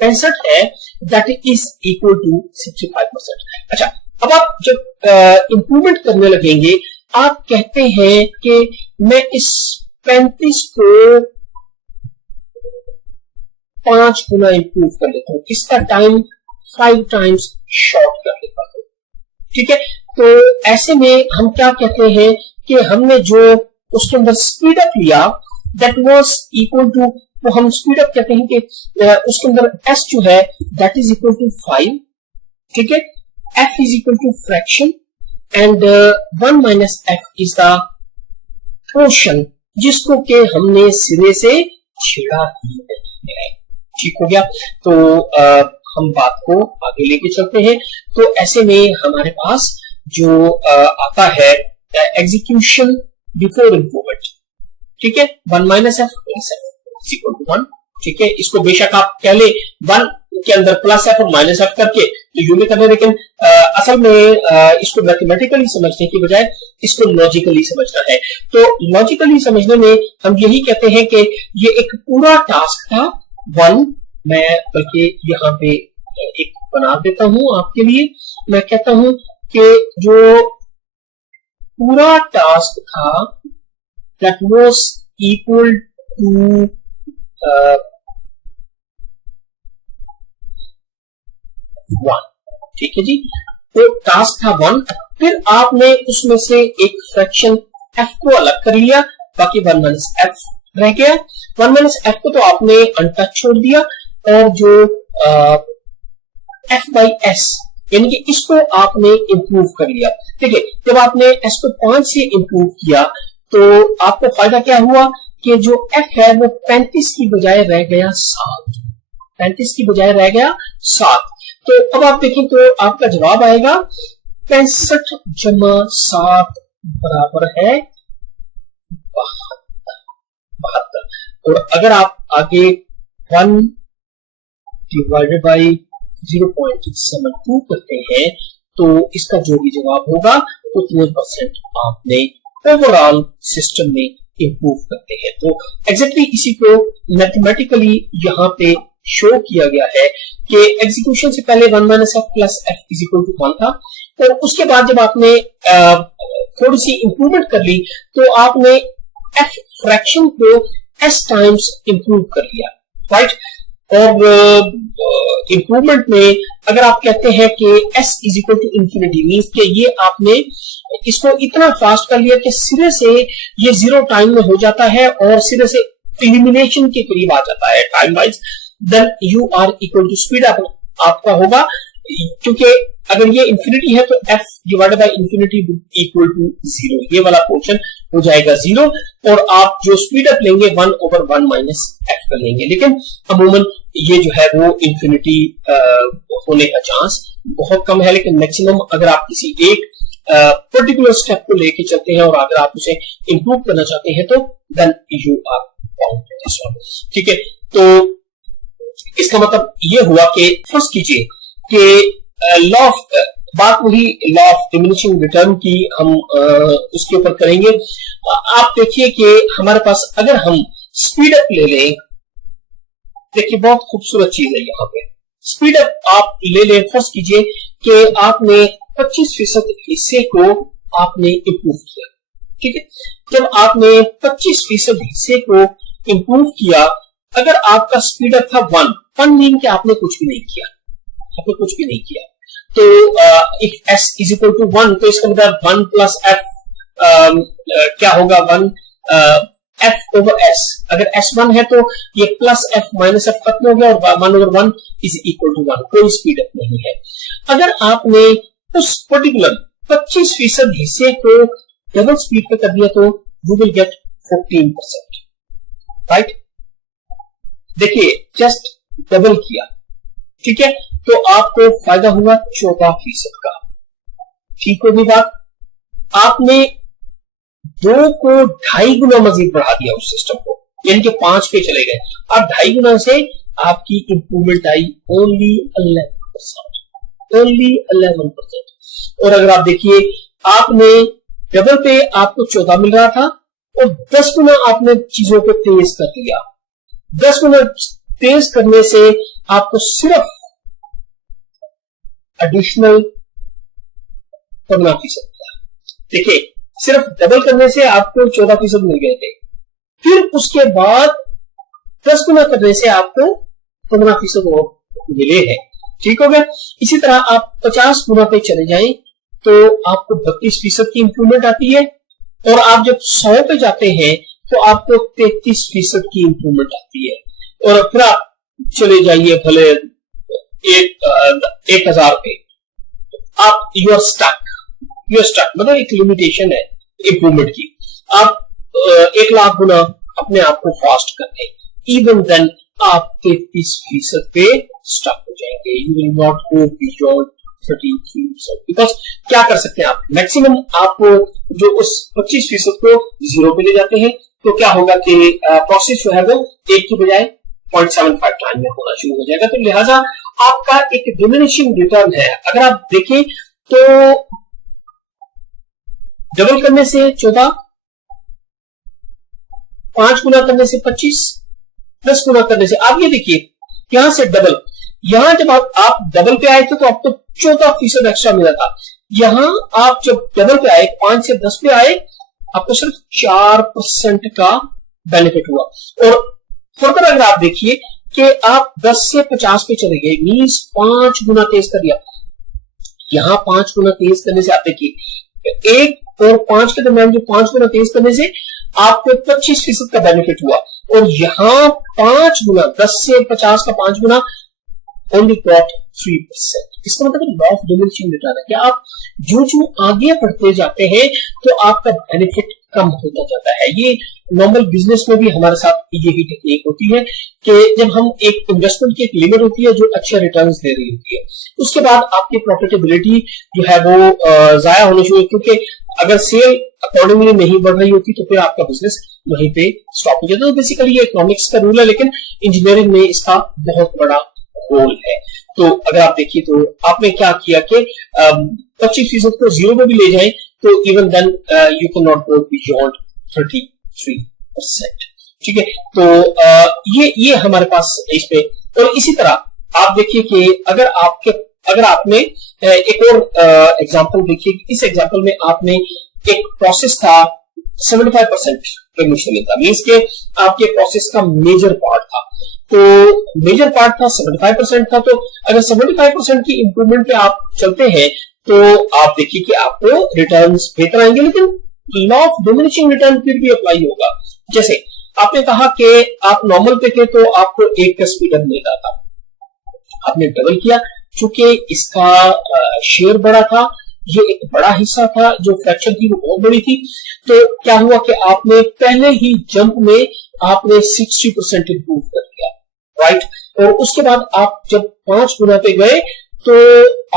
65 है दैट इज इक्वल टू 65%। अच्छा, अब आप जब इंप्रूवमेंट करने लगेंगे, आप कहते हैं कि मैं इस 35 को 5 गुना इंप्रूव कर लेता हूं, इसका टाइम 5 टाइम्स शॉर्ट कर लेता हूं। ठीक है, तो ऐसे में हम क्या कहते हैं कि हमने जो उसके अंदर स्पीड अप लिया, दैट वाज इक्वल टू, तो हम स्पीड अप कहते हैं कि उसके अंदर एस जो है दैट इज इक्वल टू 5। ठीक है, F is equal to fraction, and 1 minus F is the portion जिसको के हमने सिरे से छेड़ा ही नहीं है। ठीक हो गया, तो हम बात को आगे लेके चलते हैं। तो ऐसे में हमारे पास जो आता है एग्जीक्यूशन बिफोर इंप्रूवमेंट। ठीक है, 1 minus F plus F equal to 1। ठीक है, इसको बेशक आप कह ले 1 के अंदर प्लस एफ और माइनस एफ करके तो यू में करने, लेकिन असल में इसको मैथमेटिकली समझने की बजाय इसको लॉजिकली समझना है। तो लॉजिकली समझने में हम यही कहते हैं कि ये एक पूरा टास्क था 1, मैं बल्कि यहाँ पे एक बना देता हूं आपके लिए। मैं कहता हूं कि जो पूरा टास्क था दैट वाज इक्वल टू 1। ठीक है जी, तो टास्क था 1, फिर आपने उसमें से एक फ्रैक्शन एफ को अलग कर लिया, बाकी 1 माइनस एफ रह गया। 1 माइनस एफ को तो आपने अनटच छोड़ दिया, और जो एफ बाई एस यानी कि इसको आपने इंप्रूव कर लिया। ठीक है, जब आपने एस को 5 से इंप्रूव किया तो आपको फायदा क्या हुआ कि जो एफ है वो 35 की बजाय रह गया 7। 35 की बजाय रह गया 7। तो अब आप देखें तो आपका जवाब आएगा 65 जमा 7 बराबर है 72। और अगर आप आगे 1 डिवाइडेड बाई 0.72 करते हैं तो इसका जो भी जवाब होगा उतने परसेंट आपने ओवरऑल सिस्टम में इंप्रूव करते हैं। तो एग्जैक्टली इसी को मैथमेटिकली यहाँ पे शो किया गया है कि एग्जीक्यूशन से पहले 1 minus F plus F is equal to 1 था, और उसके बाद जब आपने थोड़ी सी इंप्रूवमेंट कर ली तो आपने एफ फ्रैक्शन को एस टाइम्स इंप्रूव कर लिया, राइट। और इंप्रूवमेंट में अगर आप कहते हैं कि s is equal to infinity means कि ये आपने इसको इतना फास्ट कर लिया कि सिरे से ये 0 टाइम में हो जाता है और सिरे से एलिमिनेशन के करीब आ जाता है time wise, then you are equal to speed up आपका होगा क्योंकि अगर ये इंफिनिटी है तो f divided by infinity equal to 0, ये वाला पोर्शन हो जाएगा 0 और आप जो स्पीड अप लेंगे 1/1 माइनस f कर लेंगे। लेकिन अमूमन ये जो है वो इंफिनिटी होने का चांस बहुत कम है, लेकिन मैक्सिमम अगर आप किसी एक पर्टिकुलर स्टेप को लेके चलते हैं और अगर आप उसे इंप्रूव करना चाहते हैं तो then you are bound to this one. ठीक है, तो इसका मतलब ये हुआ कि फर्स्ट कीजिए कि लॉ ऑफ बात वही लॉ ऑफ डिमिनिशिंग रिटर्न की हम उसके ऊपर करेंगे। आप देखिए कि हमारे पास अगर हम स्पीड अप ले लें, देखिए बहुत खूबसूरत चीज है यहाँ पे स्पीड अप आप ले लें। फर्स्ट कीजिए कि आपने 25% हिस्से को आपने इंप्रूव किया। ठीक है, जब आपने 25% हिस्से को इंप्रूव किया, अगर आपका स्पीड अप था 1 मीन कि आपने कुछ भी नहीं किया, आपने कुछ भी नहीं किया, तो if s is equal to 1 तो इसका मतलब 1 प्लस f क्या होगा 1 f ओवर s। अगर s 1 है तो ये प्लस f माइनस f खत्म हो गया और 1 ओवर 1 इज इक्वल टू 1, कोई स्पीड अप नहीं है। अगर आपने उस पर्टिकुलर 25% हिस्से को डबल स्पीड पे कर दिया तो यू विल गेट 14%, राइट। देखिए जस्ट डबल किया, ठीक है, तो आपको फायदा हुआ 14% का। ठीक होगी बात। आपने 2 को 2.5 गुना मजीद बढ़ा दिया उस सिस्टम को, यानी कि 5 पे चले गए। अब 2.5 गुना से आपकी इंप्रूवमेंट आई ओनली 11%, ओनली 11%। और अगर आप देखिए आपने डबल पे आपको 14 मिल रहा था और 10 गुना आपने चीजों को तेज कर दिया। 10 गुना तेज करने से आपको सिर्फ एडिशनल 15% मिला। देखिए सिर्फ डबल करने से आपको 14% मिल गए थे, फिर उसके बाद 10 गुना करने से आपको 15% और मिले हैं। ठीक हो गया। इसी तरह आप 50 गुना पे चले जाएं तो आपको 32% की इंप्रूवमेंट आती है, और आप जब 100 पे जाते हैं तो आपको 33% की इंप्रूवमेंट आती है। और फिर आप चले जाइए भले 1000 पे, आप यू आर स्टक, मतलब एक लिमिटेशन है इंप्रूवमेंट की। आप 1 लाख गुना अपने आप को फास्ट करते हैं, इवन देन आप 33% पे स्टक हो जाएंगे। You will not go beyond 33%, because क्या कर सकते हैं आप मैक्सिमम आप जो उस 25% को 0 पे ले जाते हैं, तो क्या होगा कि प्रोसेस जो है वो 1 की बजाय 0.75 टाइम में होना शुरू हो जाएगा। तो लिहाजा आपका एक डिमिनिशिंग रिटर्न है। अगर आप देखें तो डबल करने से 14, 5 गुना करने से 25, 10 गुना करने से आप ये देखिए यहां से डबल, यहां जब आप डबल पे आए थे तो आपको 14% एक्स्ट्रा मिला था। यहां आप जब डबल पे आए 5 से 10 पे आए आपको सिर्फ 4% का बेनिफिट हुआ। और फर्दर अगर आप देखिए कि आप 10 से 50 पे चले गए, मींस 5 गुना तेज कर दिया। यहां 5 गुना तेज करने से आप देखिए 1 और 5 के दरमियान जो 5 गुना तेज करने से आपको 25% का बेनिफिट हुआ, और यहां 5 गुना 10 से 50 का 5 गुना ओनली गॉट 3%। इसका मतलब लॉ ऑफ डिमिनिशिंग रिटर्न है कि आप जो आगे बढ़ते जाते हैं तो आपका बेनिफिट कम होता जाता है। ये नॉर्मल बिजनेस में भी हमारे साथ यही टेक्निक होती है कि जब हम एक इन्वेस्टमेंट की एक लिमिट होती है जो अच्छे रिटर्न्स दे रही होती है, उसके बाद आपकी प्रॉफिटेबिलिटी जो है वो जाया होनी चाहिए, क्योंकि अगर सेल अकॉर्डिंगली नहीं बढ़ रही होती तो फिर आपका बिजनेस वहीं पे स्टॉप हो जाता है। बेसिकली ये इकोनॉमिक्स का रूल है, लेकिन इंजीनियरिंग में इसका बहुत बड़ा रोल है। तो अगर आप देखिए तो आपने क्या किया कि 25% को 0 पे भी ले जाएं तो even then you can not go beyond 33%। ठीक है, तो ये हमारे पास इस पे। और इसी तरह आप देखिए कि अगर आपने एक और एग्जांपल देखिए, इस एग्जांपल में आपने एक प्रोसेस था 75% कमीशन मिलता, मींस के आपके प्रोसेस का मेजर पार्ट था, तो मेजर पार्ट था 75% था। तो अगर 75% की इंप्रूवमेंट पे आप चलते हैं तो आप देखिए कि आपको रिटर्न्स बेहतर आएंगे, लेकिन लॉ ऑफ डिमिनिशिंग रिटर्न फिर भी अप्लाई होगा। जैसे आपने कहा कि आप नॉर्मल पे थे तो आपको 1 का स्पीड अप मिल रहा था, आपने डबल किया चूंकि इसका शेयर बड़ा था, ये एक बड़ा हिस्सा था, जो फ्रैक्शन थी वो बहुत बड़ी थी, तो क्या हुआ कि आपने पहले ही जंप में आपने 60% इंप्रूव कर दिया, राइट। और उसके बाद आप जब 5 गुना पे गए तो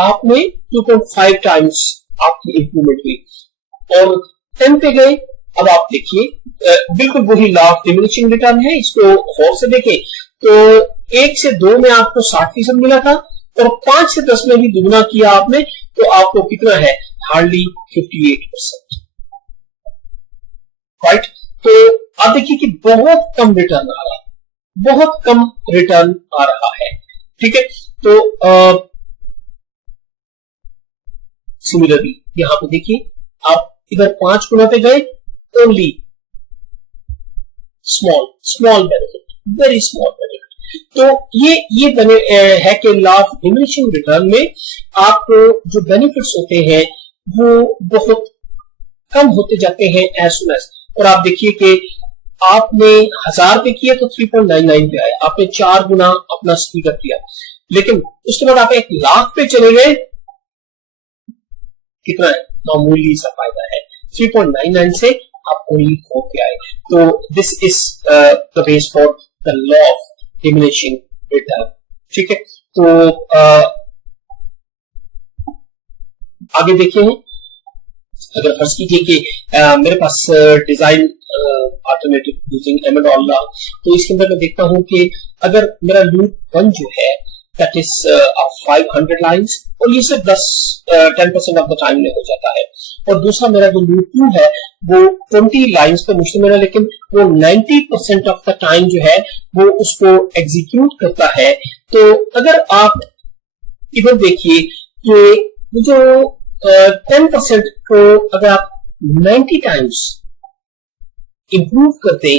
आपने 2.5 टाइम्स आपकी इंप्रूवमेंट हुई। और 10 पे गए, अब आप देखिए बिल्कुल वही लॉ ऑफ डिमिनिशिंग रिटर्न है, इसको गौर से देखें तो 1 से 2 में आपको 60% मिला था, और 5 से 10 में भी दुगना किया आपने, तो आपको कितना है, हार्डली 58%, राइट। तो आप देखिए कि बहुत कम रिटर्न आ रहा है, बहुत कम रिटर्न आ रहा है, ठीक है। तो सिमिलरली यहां पे देखिए, आप इधर 5 गुना पे गए, only small benefit, very small benefit. तो ये बने है कि लॉ ऑफ डिमिनिशिंग रिटर्न में आपको जो बेनिफिट्स होते हैं वो बहुत कम होते जाते हैं एज सुन एज। और आप देखिए कि आपने 1000 पे किया तो 3.99 पे आया, आपने 4 गुना अपना स्पीड अप किया, लेकिन उसके बाद आप 1 लाख पे चले गए, कितना है, मामूली सा फायदा है, 3.99 से आप ओनली 4 पे आए। तो this is the base for the law of diminishing return, ठीक है। तो आगे देखिए, अगर फर्ज कीजिए कि मेरे पास डिजाइन ऑल्टरनेटिव यूजिंग एमेडोला, तो इसके अंदर मैं देखता हूं कि अगर मेरा लूप 1 जो है दैट इज 500 लाइंस, और ये सिर्फ 10% ऑफ द टाइम में हो जाता है, और दूसरा मेरा जो लूप 2 है वो 20 लाइंस पे मुश्तमिल है, लेकिन वो 90% ऑफ द टाइम जो है वो उसको एग्जीक्यूट करता है। तो अगर आप इधर देखिए कि जो 10% को अगर आप 90 टाइम्स इंप्रूव करते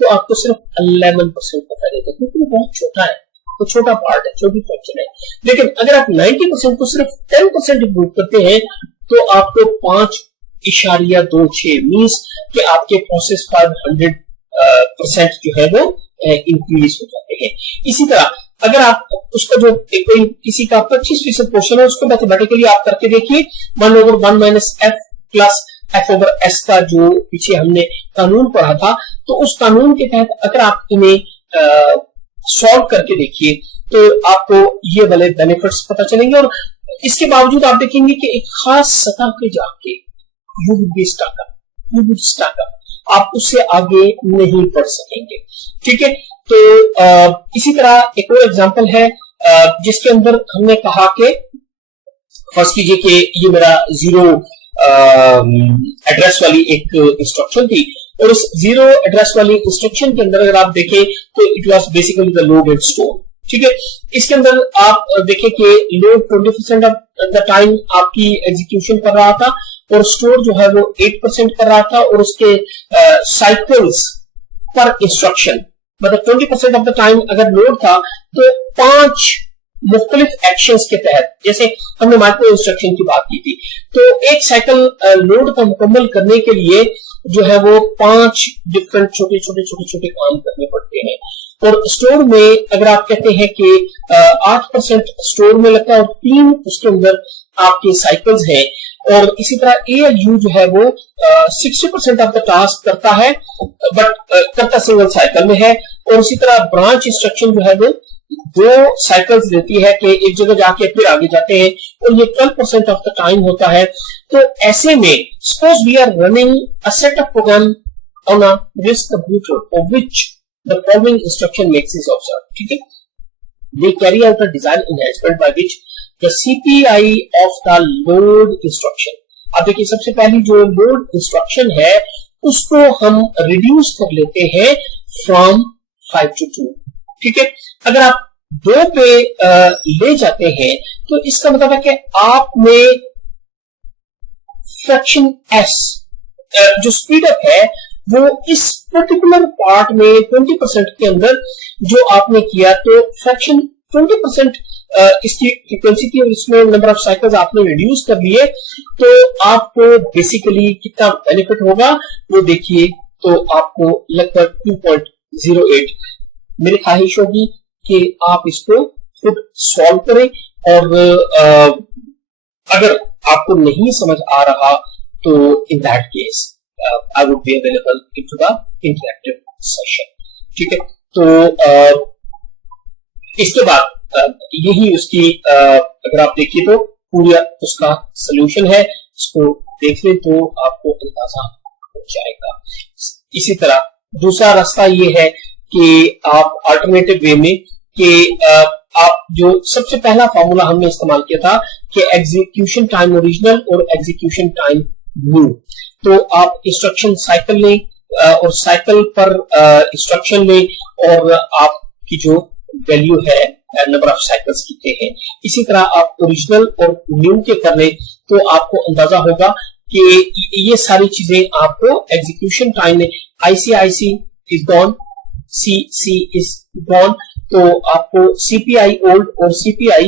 तो आपको सिर्फ 11% का फायदा था, क्योंकि वो बहुत छोटा है, तो छोटा पार्ट है, छोटी फ्रैक्शन है। लेकिन अगर आप 90% को सिर्फ 10% इंप्रूव करते हैं तो आपको 5.26 मीन्स कि आपके प्रोसेस 500% जो है वो इंक्रीज हो जाते हैं। इसी तरह अगर आप उसका जो कोई किसी का 25% पोर्शन है, उसको मैथमेटिकली आप करके देखिए, 1/1 minus F plus F over S का जो पीछे हमने कानून पढ़ा था, तो उस कानून के तहत अगर आप इन्हें सॉल्व करके देखिए तो आपको ये वाले बेनिफिट्स पता चलेंगे। और इसके बावजूद आप देखेंगे कि एक खास सतह पे जाके you will be stuck up, आप उससे आगे नहीं बढ़ सकेंगे, ठीक है। तो इसी तरह एक और एग्जांपल है जिसके अंदर हमने कहा कि फर्स्ट कीजिए कि ये मेरा 0 एड्रेस वाली एक इंस्ट्रक्शन थी, और उस 0 एड्रेस वाली इंस्ट्रक्शन के अंदर अगर आप देखें तो it was basically the load and store, ठीक है। इसके अंदर आप देखें कि लोड 20% ऑफ द टाइम आपकी एग्जीक्यूशन कर रहा था, और स्टोर जो है वो 8% कर रहा था, और उसके साइकिल्स पर इंस्ट्रक्शन मतलब 20% ऑफ द टाइम अगर लोड था तो 5 मुख्तलिफ एक्शंस के तहत, जैसे हमने माइक्रो इंस्ट्रक्शन की बात की थी, तो एक साइकिल लोड का मुकम्मल करने के लिए जो है वो 5 डिफरेंट छोटे काम करने पड़ते हैं। और स्टोर में अगर आप कहते हैं कि 8% स्टोर में लगता है और 3 उसके अंदर आपके साइकिल्स हैं, और इसी तरह ए यू जो है वो 60% ऑफ द टास्क करता है, बट करता सिंगल साइकिल में है। और इसी तरह ब्रांच इंस्ट्रक्शन जो है वो 2 साइकिल्स देती है कि एक जगह जाके फिर आगे जाते हैं, और ये 12% ऑफ द टाइम होता है। तो ऐसे में suppose we are running a set of program on a RISC computer for which the following instruction mix is observed, ठीक है। They carry out a design enhancement by which the CPI of the load instruction, अब देखिए सबसे पहली जो load instruction है उसको हम रिड्यूस कर लेते हैं फ्रॉम 5 to 2, ठीक है। अगर आप 2 पे ले जाते हैं तो इसका मतलब है कि आपने फ्रैक्शन एस जो स्पीड अप है वो इस पर्टिकुलर पार्ट में 20% के अंदर जो आपने किया, तो फ्रैक्शन 20% इसकी फ्रीक्वेंसी थी और इसमें नंबर ऑफ साइकिल्स आपने रिड्यूस कर लिए, तो आपको बेसिकली कितना बेनिफिट होगा वो देखिए। तो आपको लगभग 2.08 मेरी ख्वाहिश होगी कि आप इसको खुद सॉल्व करें, और अगर आपको नहीं समझ आ रहा तो in that case I would be available into the interactive session. ठीक है, तो इसके बाद यही उसकी अगर आप देखिए तो पूरा उसका सोल्यूशन है, इसको देख ले तो आपको अंदाजा हो जाएगा। इसी तरह दूसरा रास्ता ये है कि आप अल्टरनेटिव वे में कि आप जो सबसे पहला फॉर्मूला हमने इस्तेमाल किया था कि एग्जीक्यूशन टाइम ओरिजिनल और एग्जीक्यूशन टाइम न्यू, तो आप इंस्ट्रक्शन साइकिल लें और साइकिल पर इंस्ट्रक्शन लें और आपकी जो वैल्यू है नंबर ऑफ साइकिल्स कितने हैं, इसी तरह आप ओरिजिनल और न्यू के कर लें तो आपको अंदाजा होगा कि ये सारी चीजें आपको एग्जीक्यूशन टाइम में IC is gone, C is gone, तो आपको CPI ओल्ड और CPI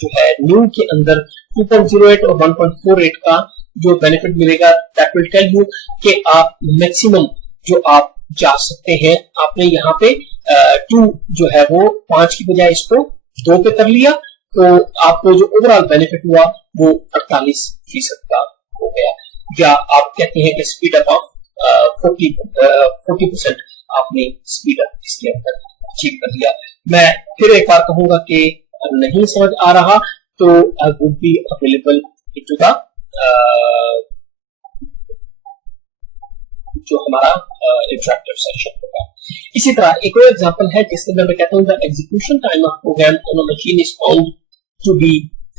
जो है न्यू के अंदर 2.08 और 1.48 का जो बेनिफिट मिलेगा, दैट विल टेल यू कि आप मैक्सिमम जो आप जा सकते हैं। आपने यहाँ पे 2 जो है वो 5 की बजाय इसको 2 पे कर लिया, तो आपको जो ओवरऑल बेनिफिट हुआ वो 48% का हो गया, या आप कहते हैं कि स्पीड अप ऑफ 40% आपने स्पीड अप इसके अंदर अचीव कर लिया। मैं फिर एक बार कहूंगा कि नहीं समझ आ रहा तो I would be available into the जो हमारा इंटरैक्टिव सेशन होगा। इसी तरह एक और एग्जांपल है जिसके अंदर मैं कहता हूं the execution time of program on a machine is found to be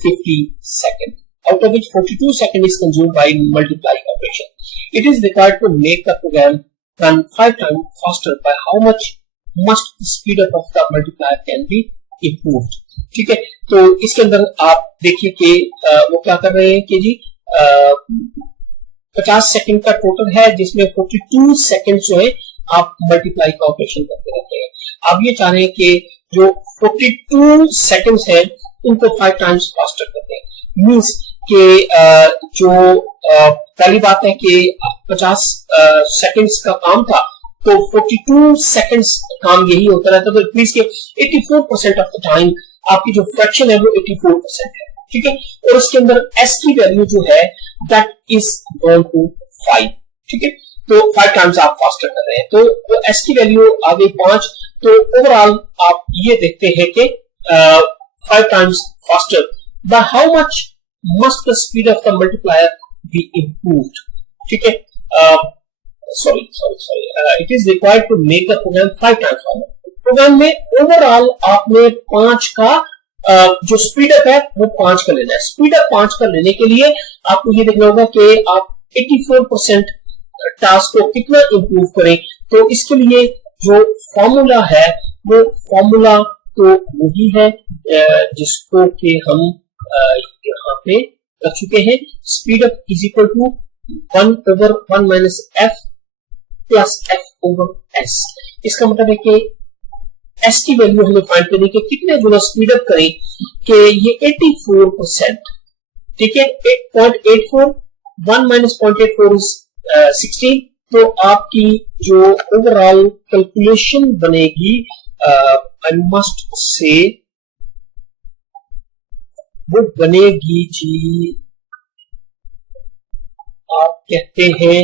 50 second, out of which 42 seconds is consumed by multiplying operation. It is required to make the program run 5 times faster. By how much must the speed up of the multiplier can be improved? ठीक है, तो इसके अंदर आप देखिए कि वो क्या कर रहे हैं कि जी 50 सेकंड का टोटल है जिसमें 42 सेकंड जो है आप मल्टीप्लाई का ऑपरेशन करते रहते हैं। आप ये चाह रहे हैं कि जो 42 सेकंड्स है उनको 5 टाइम्स फास्टर करते हैं, मींस कि जो पहली बात है कि 50 सेकंड्स का काम था तो 42 सेकंड्स काम यही होता रहता, तो प्लीज के 84% ऑफ द टाइम आपकी जो फ्रैक्शन है वो 84% है। ठीक है, और इसके अंदर s की वैल्यू जो है दैट इज इक्वल टू 5। ठीक है, तो 5 टाइम्स आप फास्टर कर रहे हैं, तो वो s की वैल्यू आ गई 5, तो ओवरऑल आप ये देखते हैं कि 5 times faster, by how much must the speed of the multiplier be improved? ठीक है, sorry, it is required to make the program 5 times faster. Programme में ओवरऑल आपने 5 का जो स्पीड अप है वो 5 का लेना है। स्पीड अप 5 का लेने के लिए आपको ये देखना होगा कि आप 84% टास्क को कितना इंप्रूव करें, तो इसके लिए जो फॉर्मूला है वो फॉर्मूला तो वही है जिसको कि हम यहाँ पे कर चुके हैं। Speed up is equal to 1/1 minus f plus f over s। इसका मतलब है कि s की वैल्यू हमें फाइंड करनी है कि कितने गुना स्पीड अप करें कि ये 84%, ठीक है, 8.84, 1 माइनस 0.84 इज 16, तो आपकी जो ओवरऑल कैलकुलेशन बनेगी आई मस्ट से वो बनेगी जी, आप कहते हैं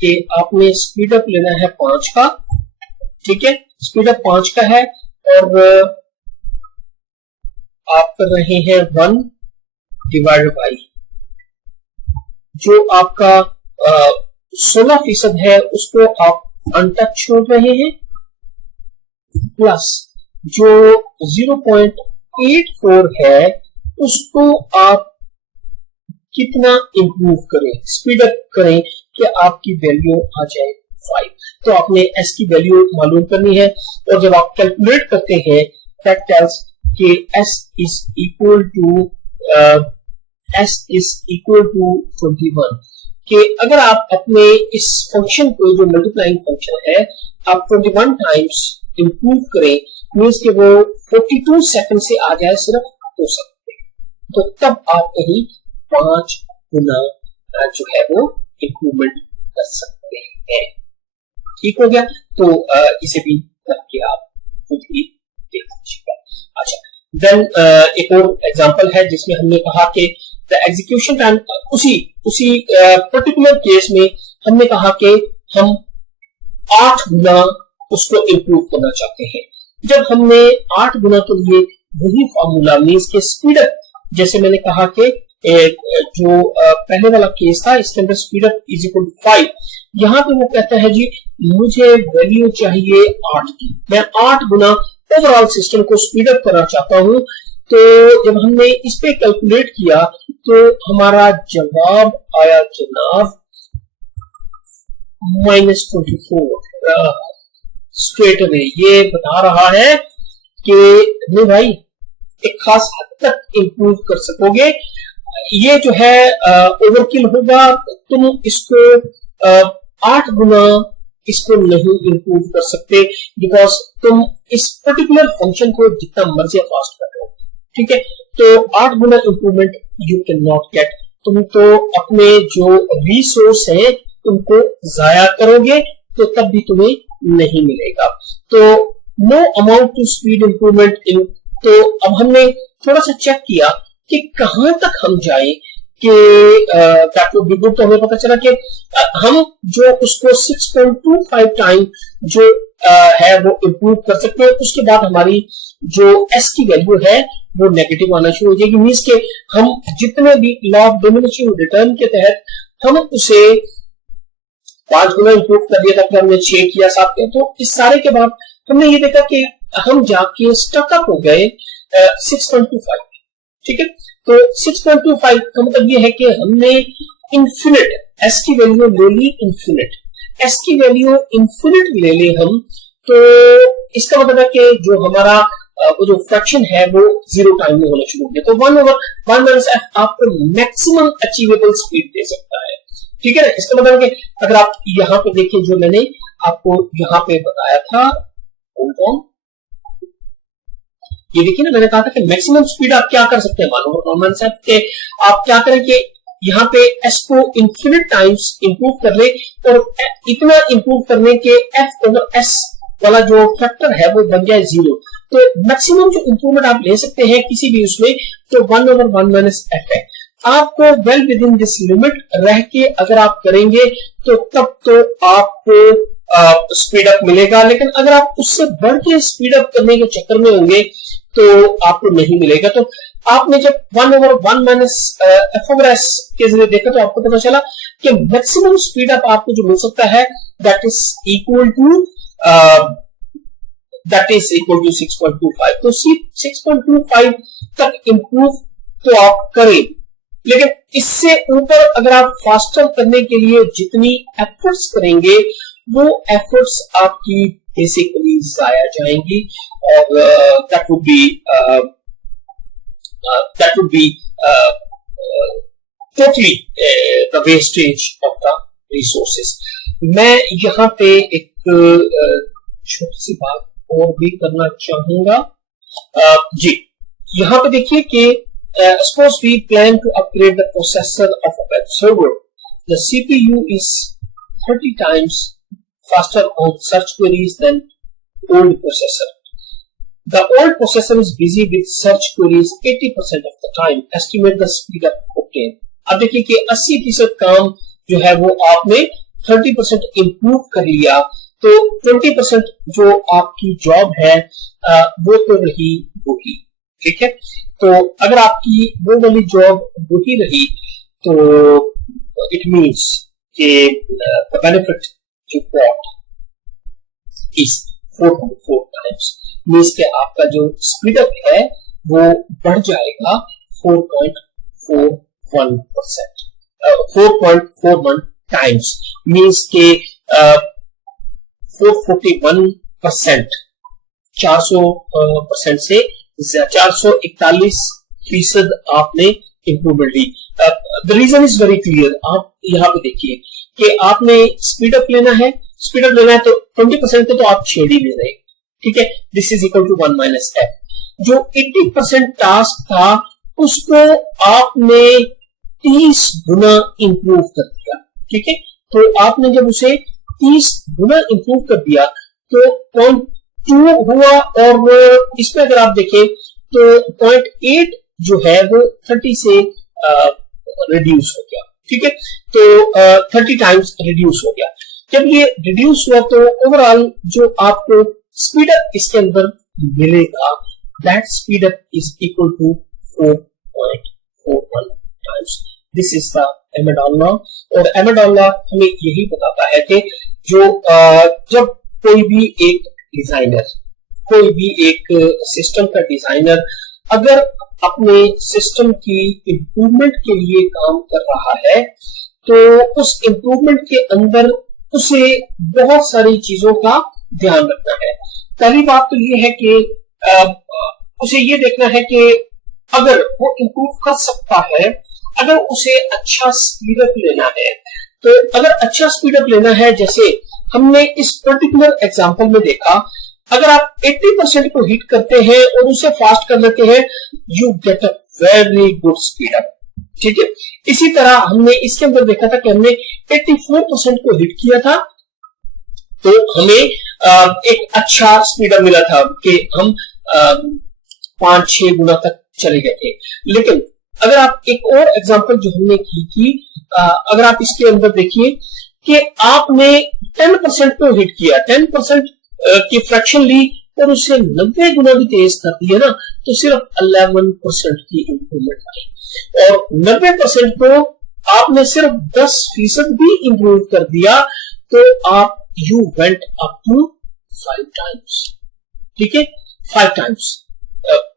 कि आपने स्पीड अप लेना है 5 का, ठीक है, स्पीड अप 5 का है और आप कर रहे हैं 1 डिवाइडेड बाई जो आपका 16% है उसको आप अनटच छोड़ रहे हैं, प्लस जो 0.84 है उसको आप कितना इंप्रूव करें, स्पीड अप करें कि आपकी वैल्यू आ जाए 5। तो आपने s की वैल्यू मालूम करनी है और जब आप कैलकुलेट करते हैं दैट टेल्स कि s इज इक्वल टू 21, कि अगर आप अपने इस फंक्शन को जो मल्टीप्लाइंग फंक्शन है आप 21 टाइम्स इंप्रूव करें, मींस कि वो 42 सेकंड से आ जाए सिर्फ 2 सेकंड, तो तब आप कहीं 5 गुना जो है वो इंप्रूवमेंट कर सकते हैं। ठीक हो गया, तो इसे भी करके आप खुद ही देख लीजिएगा। अच्छा, देन एक और एग्जांपल है जिसमें हमने कहा कि द एग्जीक्यूशन टाइम, उसी पर्टिकुलर केस में हमने कहा कि हम 8 गुना उसको इंप्रूव करना चाहते हैं। जब हमने 8 गुना के लिए वही फॉर्मूला मींस के स्पीड अप, जैसे मैंने कहा कि जो पहले वाला केस था इसके अंदर speed up is equal to 5, यहां पे वो कहता है जी मुझे वैल्यू चाहिए 8 की, मैं 8 गुना ओवरऑल सिस्टम को स्पीड अप करना चाहता हूं। तो जब हमने इस पे कैलकुलेट किया तो हमारा जवाब आया जनाब -24 स्ट्रेट अवे। ये बता रहा है कि नहीं भाई एक खास हद तक इंप्रूव कर सकोगे, ये जो है ओवरकिल होगा, तुम इसको 8 गुना इसको नहीं इंप्रूव कर सकते बिकॉज तुम इस पर्टिकुलर फंक्शन को जितना मर्जी फास्ट कर रहे हो, ठीक है। तो 8 गुना improvement you can not get, तुम तो अपने जो रिसोर्स है तुमको जाया करोगे तो तब भी तुम्हें नहीं मिलेगा। तो no amount to speed improvement in, तो अब हमने थोड़ा सा चेक किया कि कहां तक हम जाए कि तो हमें पता चला कि हम जो उसको 6.25 टाइम जो है वो इंप्रूव कर सकते हैं। उसके बाद हमारी जो एस की वैल्यू है वो नेगेटिव आना शुरू हो जाएगी, मींस के हम जितने भी लॉ ऑफ डिमिनिशिंग रिटर्न के तहत हम उसे 5 गुना इंप्रूव कर दिया था, फिर हमने 6 किया, 7 किया। तो इस सारे के बाद हमने ये देखा कि हम जाके स्टक अप हो गए 6.25, ठीक है। तो 6.25 का मतलब ये है कि हमने इंफिनिट एस की वैल्यू ले ली, इंफिनिट एस की वैल्यू इंफिनिट ले ले हम, तो इसका मतलब है कि जो हमारा वो जो फ्रैक्शन है वो 0 टाइम में होना शुरू हो गया। तो 1/1 आपको मैक्सिमम अचीवेबल स्पीड दे सकता है, ठीक है ना। इसका मतलब है कि अगर आप यहां पे देखिए जो मैंने आपको यहां पे बताया था, ये देखिए ना, मैंने कहा था कि मैक्सिमम स्पीड आप क्या कर सकते हैं, मानो के आप क्या करें कि यहाँ पे एस को इंफिनिट टाइम्स इंप्रूव कर ले और इतना इंप्रूव करने के एफ ओवर एस वाला जो फैक्टर है वो बन जाए 0। तो मैक्सिमम जो इंप्रूवमेंट आप ले सकते हैं किसी भी उसमें तो 1/1 - f है। आपको well with in this limit रह के अगर आप करेंगे तो तब तो आपको स्पीड अप मिलेगा, लेकिन अगर आप उससे बढ़ के स्पीड अप करने के चक्कर में होंगे तो आपको नहीं मिलेगा। तो आपने जब 1/1 - f/s के जरिए देखा तो आपको पता चला कि मैक्सिमम स्पीड अप आपको जो मिल सकता है दैट इज इक्वल टू 6.25। तो 6.25 तक इंप्रूव तो आप करें, लेकिन इससे ऊपर अगर आप फास्टर करने के लिए जितनी एफर्ट्स करेंगे वो एफर्ट्स आपकी बेसिकली जाया जाएंगी और that would be totally the wastage of the resources. मैं यहाँ पे एक छोटी सी बात और भी करना चाहूंगा जी। यहाँ पे देखिए कि suppose we plan to upgrade the processor of a web server. The CPU is 30 times faster on search queries than old processor. The old processor is busy with search queries 80% of the time. Estimate the speed up obtained. अब देखिए कि 80% काम जो है वो आपने 30% improve कर लिया, तो 20% जो आपकी जॉब है वो तो रही वही, ठीक है। तो अगर आपकी वो वाली जॉब वही रही तो इट मीन्स कि the benefit you got is 4.4 times, means के आपका जो स्पीड अप है वो बढ़ जाएगा 4.41 टाइम्स, मीन्स के 441%, 400% से 441% आपने इंप्रूवमेंट ली। The reason is very clear. आप यहाँ पे देखिए कि आपने स्पीड अप लेना है, स्पीड अप लेना है तो 20% को तो आप छेड़ ही ले रहे हैं, ठीक है। This is equal to 1 - f। जो 80% टास्क था उसको आपने 30 गुना इंप्रूव कर दिया, ठीक है। तो आपने जब उसे 30 गुना इंप्रूव कर दिया तो 0.2 हुआ, और इसमें अगर आप देखें तो 0.8 जो है वो 30 से रिड्यूस हो गया, ठीक है। तो 30 टाइम्स रिड्यूस हो गया। जब ये रिड्यूस हुआ तो ओवरऑल जो आपको स्पीड अप इसके अंदर मिलेगा, that speed up is equal to 4.41 times. This is the Amdahl law. और अमेडॉन लॉ हमें यही बताता है कि जो जब कोई भी एक डिजाइनर, कोई भी एक सिस्टम का डिजाइनर अगर अपने सिस्टम की इंप्रूवमेंट के लिए काम कर रहा है, तो उस इंप्रूवमेंट के अंदर उसे बहुत सारी चीजों का ध्यान रखना है। पहली बात तो ये है कि उसे ये देखना है कि अगर वो इंप्रूव कर सकता है, अगर उसे अच्छा स्पीडअप लेना है, तो अगर अच्छा स्पीडअप लेना है, जैसे हमने इस पर्टिकुलर एग्जांपल में देखा, अगर आप 80% को हिट करते हैं और उसे फास्ट कर लेते हैं, you get a very good speedup, ठीक है। इसी तरह हमने इसके अंदर देखा था कि हमने 84% को हिट किया था, तो हमें एक अच्छा स्पीडअप मिला था कि हम 5-6 गुना तक चले गए थे। लेकिन अगर आप एक और एग्जांपल जो हमने की थी, अगर आप इसके अंदर देखिए कि आपने 10% को हिट किया, 10% की फ्रैक्शन ली और उसे 90 गुना भी तेज कर दिया ना, तो सिर्फ 11% की इंप्रूवमेंट आई। और 90% को आपने सिर्फ 10% भी इंप्रूव कर दिया, तो आप you went up to 5 times, ठीक है, 5 टाइम्स,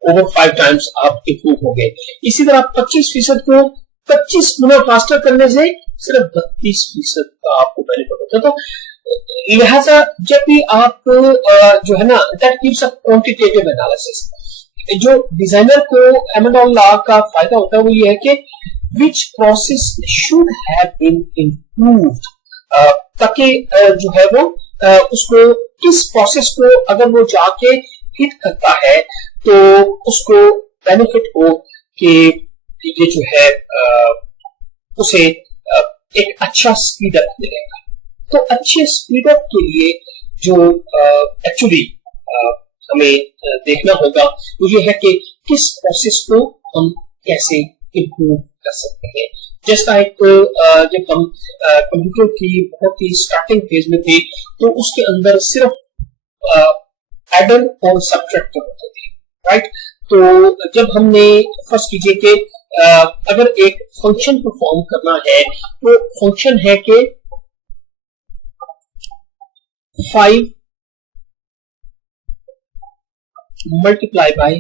ओवर 5 टाइम्स आप इंप्रूव हो गए। इसी तरह 25% को 25 गुना फास्टर करने से सिर्फ 32% का आपको बेनिफिट होता है। तो लिहाजा जब भी आप जो है ना, that gives a quantitative analysis. जो डिजाइनर को अमेडॉन लॉ का फायदा होता है वो ये है कि which process should have been improved, ताकि जो है वो उसको किस प्रोसेस को अगर वो जाके हिट करता है तो उसको बेनिफिट हो कि ये जो है उसे एक अच्छा स्पीड अप मिलेगा। तो अच्छे स्पीड अप के लिए जो एक्चुअली हमें देखना होगा वो ये है कि किस प्रोसेस को हम कैसे इंप्रूव कर सकते हैं। जैसा एक जब हम कंप्यूटर की बहुत ही स्टार्टिंग फेज में थे, तो उसके अंदर सिर्फ एडर और सबट्रैक्टर होते थे, राइट। तो जब हमने फर्स्ट कीजिए कि अगर एक फंक्शन परफॉर्म करना है, तो फंक्शन है कि 5 मल्टीप्लाई बाय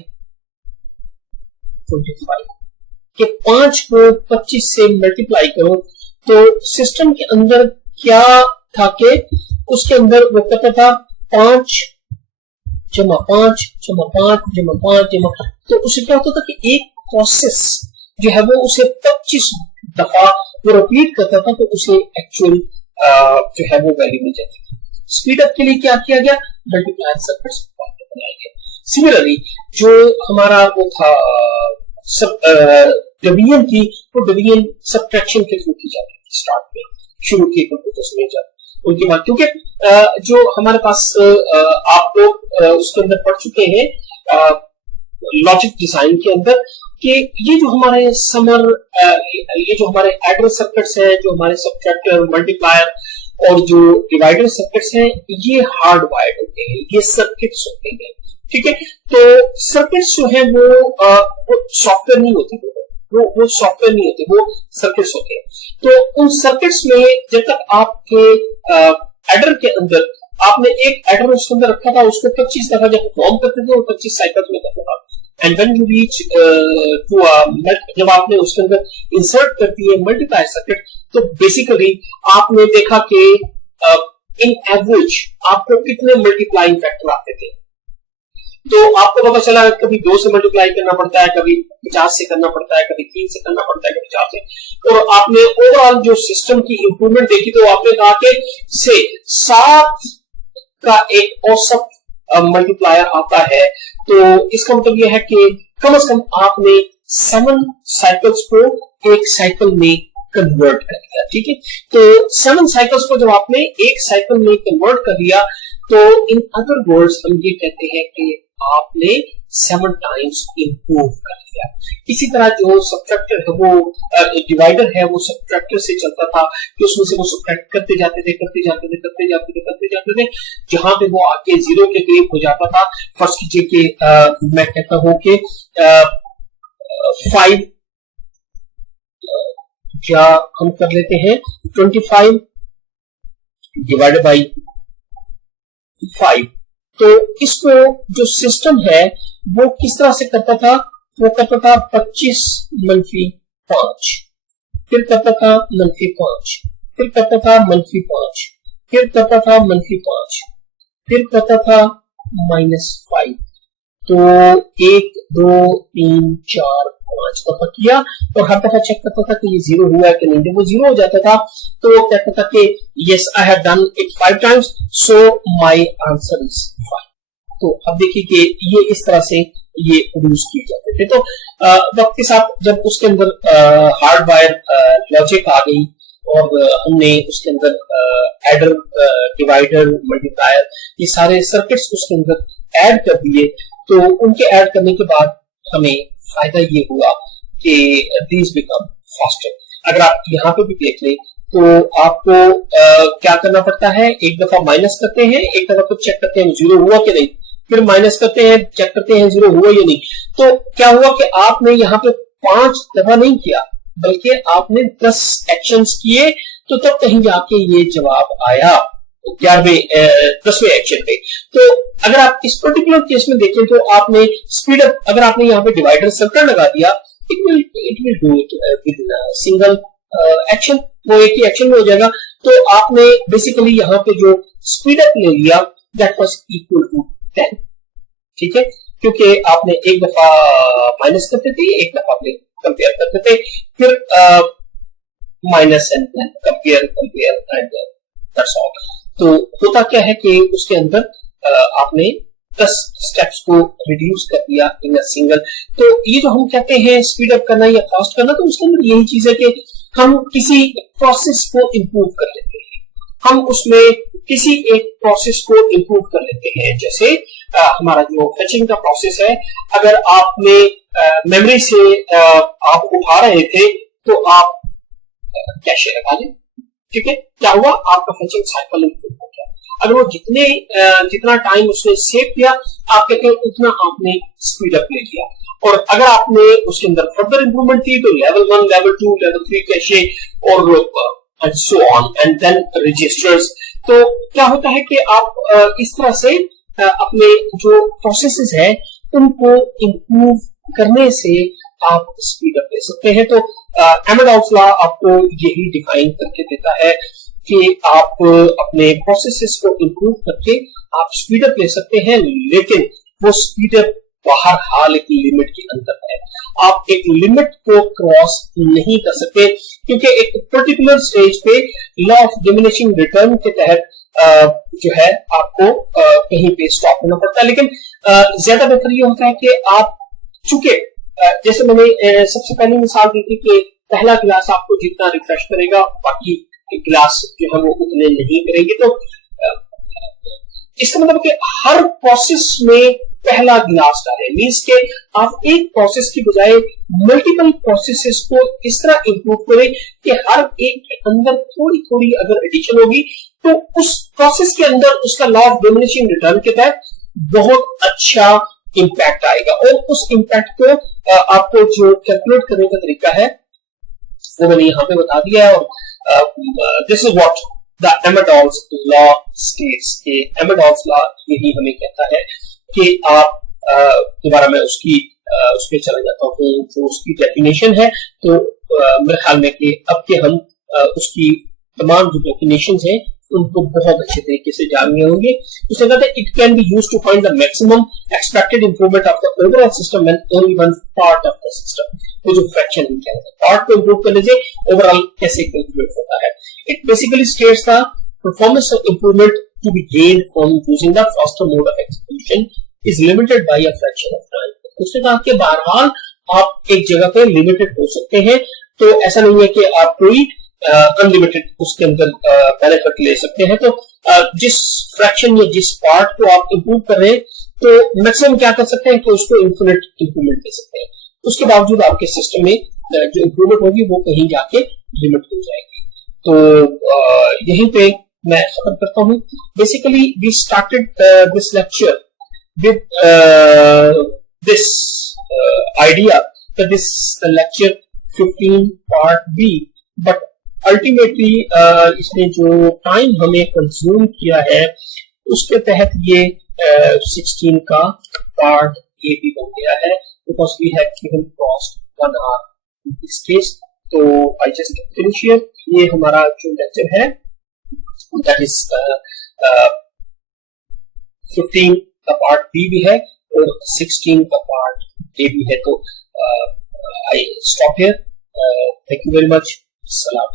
25 कि 5 को 25 से मल्टीप्लाई करो, तो सिस्टम के अंदर क्या था कि उसके अंदर वो कहता था 5 जमा 5 जमा 5 जमा 5 जमा, तो उसे क्या होता था कि एक प्रोसेस जो है वो उसे 25 दफा वो रिपीट करता था, तो उसे एक्चुअल जो है वो वैल्यू मिल जाती थी। स्पीड अप के लिए क्या किया गया, मल्टीप्लायर सर्किट्स बनाए गए। सिमिलरली जो हमारा वो था सब डिवीजन थी, वो डिवीजन सबट्रैक्शन के थ्रू की जाती थी। स्टार्ट में शुरू के कंप्यूटर्स में जब उनके बाद, क्योंकि जो हमारे पास आप लोग उसके अंदर पढ़ चुके हैं लॉजिक डिजाइन के अंदर, कि ये जो हमारे ये जो हमारे एडर सर्किट्स हैं, जो हमारे सबट्रैक्टर, मल्टीप्लायर और जो डिवाइडर सर्किट्स हैं, ये हार्ड वायर्ड होते हैं, ये सर्किट्स होते हैं, ठीक है। तो सर्किट्स जो है वो सॉफ्टवेयर नहीं होते, वो सॉफ्टवेयर नहीं होते, वो सर्किट्स होते हैं। तो उन सर्किट्स में जब तक आपके एडर के अंदर आपने एक एडर उसके अंदर रखा था, उसको 25 दफा जब फॉर्म करते थे वो 25 साइकिल्स में करता था। And when you reach to जब आपने उसके अंदर इंसर्ट कर दिए मल्टीप्लाई सर्किट, तो बेसिकली आपने देखा कि इन एवरेज आपको कितने मल्टीप्लाइंग फैक्टर आते थे। तो आपको पता चला कभी 2 से मल्टीप्लाई करना पड़ता है, कभी 50 से करना पड़ता है, कभी 3 से करना पड़ता है, कभी 4 से। तो आपने ओवरऑल जो सिस्टम की इंप्रूवमेंट देखी, तो आपने कहा कि से 7 का एक औसत मल्टीप्लायर आता है, तो इसका मतलब यह है कि कम से कम आपने 7 साइकिल्स को एक साइकिल में कन्वर्ट कर दिया, ठीक है। तो 7 साइकिल्स को जब आपने एक साइकिल में कन्वर्ट कर दिया, तो इन अदर वर्ड्स हम ये कहते हैं कि आपने 7 टाइम्स इंप्रूव कर लिया। इसी तरह जो सब्ट्रैक्टर है वो डिवाइडर है वो सब्ट्रैक्टर से चलता था कि उसमें से वो सब्ट्रैक्ट करते जाते थे जहां पे वो आके 0 के करीब हो जाता था। फर्स्ट कीजिए कि मैं कहता हूं कि 5 या हम कर लेते हैं 25 डिवाइडेड बाई 5। तो इसको जो सिस्टम है वो किस तरह से करता था, वो करता था 25 - 5, फिर करता था -5, फिर करता था -5, फिर करता था -5, फिर करता था -5। तो 1 2 3 4 5 दफा किया और हर दफा चेक करता था कि ये 0 हुआ है कि नहीं। जब वो 0 हो जाता था तो वो कहता था कि yes I have done it 5 times so my answer is 5। तो अब देखिए कि ये इस तरह से ये यूज किए जाते थे। तो वक्त के साथ जब उसके अंदर हार्डवायर लॉजिक आ गई और हमने उसके अंदर एडर डिवाइडर मल्टीप्लायर ये सारे सर्किट्स उसके अंदर ऐड कर दिए, तो उनके ऐड करने के बाद हमें फायदा ये हुआ कि दीज बिकम फास्टर। अगर आप यहाँ पे भी देख लें तो आपको क्या करना पड़ता है, एक दफा माइनस करते हैं, एक दफा तो चेक करते हैं 0 हुआ कि नहीं, फिर माइनस करते हैं, चेक करते हैं 0 हुआ या नहीं। तो क्या हुआ कि आपने यहाँ पे 5 दफा नहीं किया बल्कि आपने 10 एक्शंस किए, तो तब कहीं जाके ये जवाब आया 10वें एक्शन पे। तो अगर आप इस पर्टिकुलर केस में देखें तो आपने स्पीड अप, अगर आपने यहाँ पे डिवाइडर सर्कल लगा दिया, it will do it with single action, वो एक ही एक्शन में हो जाएगा। तो आपने बेसिकली यहाँ पे जो स्पीड अप ले लिया दैट वाज इक्वल टू 10, ठीक है, क्योंकि आपने एक दफा माइनस करते थे, एक दफा आपने कंपेयर करते थे, फिर minus and compare and that's all. तो होता क्या है कि उसके अंदर आपने 10 स्टेप्स को रिड्यूस कर दिया इन अ सिंगल। तो ये जो हम कहते हैं स्पीड अप करना या फास्ट करना, तो उसके अंदर यही चीज है कि हम किसी प्रोसेस को इंप्रूव कर लेते हैं, हम उसमें किसी एक प्रोसेस को इंप्रूव कर लेते हैं। जैसे हमारा जो फेचिंग का प्रोसेस है, अगर आपने मेमोरी से आप उठा रहे थे तो आप कैशे लगा लें, ठीक है, क्या हुआ, आपका फेचिंग साइकिल इंप्रूव हो गया। अगर वो जितना टाइम उसने सेव किया, आप कहते हैं उतना आपने स्पीड अप ले लिया। और अगर आपने उसके अंदर फर्दर इंप्रूवमेंट की तो लेवल 1, लेवल 2, लेवल 3 कैशे और and so on and then registers. तो क्या होता है कि आप इस तरह से अपने जो प्रोसेसेस है उनको इंप्रूव करने से आप स्पीड अप ले सकते हैं। तो एमडॉल्स लॉ आपको यही डिफाइन करके देता है कि आप अपने प्रोसेसेस को इंप्रूव करके आप स्पीड अप ले सकते हैं, लेकिन वो स्पीड अप बाहर हाल एक लिमिट के अंदर है। आप एक लिमिट को क्रॉस नहीं कर सकते, क्योंकि एक पर्टिकुलर स्टेज पे लॉ ऑफ डिमिनिशिंग रिटर्न के तहत जो है आपको कहीं पे स्टॉप होना पड़ता है। लेकिन ज्यादा बेहतर ये होता है कि आप, चूंकि जैसे मैंने सबसे पहली मिसाल दी थी कि पहला गिलास आपको जितना रिफ्रेश करेगा बाकी गिलास जो है वो उतने नहीं करेंगे। तो इसका मतलब कि हर प्रोसेस में पहला गिलास डालें, मींस के आप एक प्रोसेस की बजाय मल्टीपल प्रोसेसेस को इस तरह इंप्रूव करें कि हर एक के अंदर थोड़ी थोड़ी अगर एडिशन होगी तो उस प्रोसेस के अंदर उसका लॉ ऑफ डिमिनिशिंग रिटर्न के तहत बहुत अच्छा इंपैक्ट आएगा। और उस इंपैक्ट को आपको जो कैलकुलेट करने का तरीका है वो मैंने यहाँ पे बता दिया है। और this is what the Amdahl's law states. Amdahl's law यही हमें कहता है कि आप दोबारा मैं उसमें चला जाता हूँ जो उसकी डेफिनेशन है। तो मेरे ख्याल में कि अब के हम उसकी तमाम जो डेफिनेशन है उनको बहुत अच्छे तरीके से जान गए होंगे। उसने कहा था it can be used to find the maximum expected improvement of the overall system when only one part of the system, वो जो फ्रैक्शन है पार्ट को इंप्रूव करने से ओवरऑल कैसे कैलकुलेट होता है। It basically states the performance of improvement to be gained from using the faster mode of execution is limited by a fraction of time. उसने कहा कि बहरहाल आप एक जगह पे लिमिटेड हो सकते हैं, तो ऐसा नहीं है कि आप कोई अनलिमिटेड उसके अंदर बेनिफिट ले सकते हैं। तो जिस फ्रैक्शन या जिस पार्ट को आप इंप्रूव कर रहे हैं तो मैक्सिमम क्या कर सकते हैं कि उसको इन्फिनिट इंप्रूवमेंट दे सकते हैं। उसके बावजूद आपके सिस्टम में जो इंप्रूवमेंट होगी वो कहीं जाके लिमिट हो जाएगी। तो यहीं पे मैं खत्म करता हूँ। Basically we started this lecture with this idea that this lecture 15 part B, but ultimately इसने जो टाइम हमें कंज्यूम किया है उसके तहत ये 16 का पार्ट ए भी बन गया है, because we had given cost 1 hour in this case। तो I just finish here। ये हमारा जो लेक्चर है that is 15 का पार्ट बी भी है और 16 का पार्ट ए भी है। तो I stop here. Thank you very much. सलाम।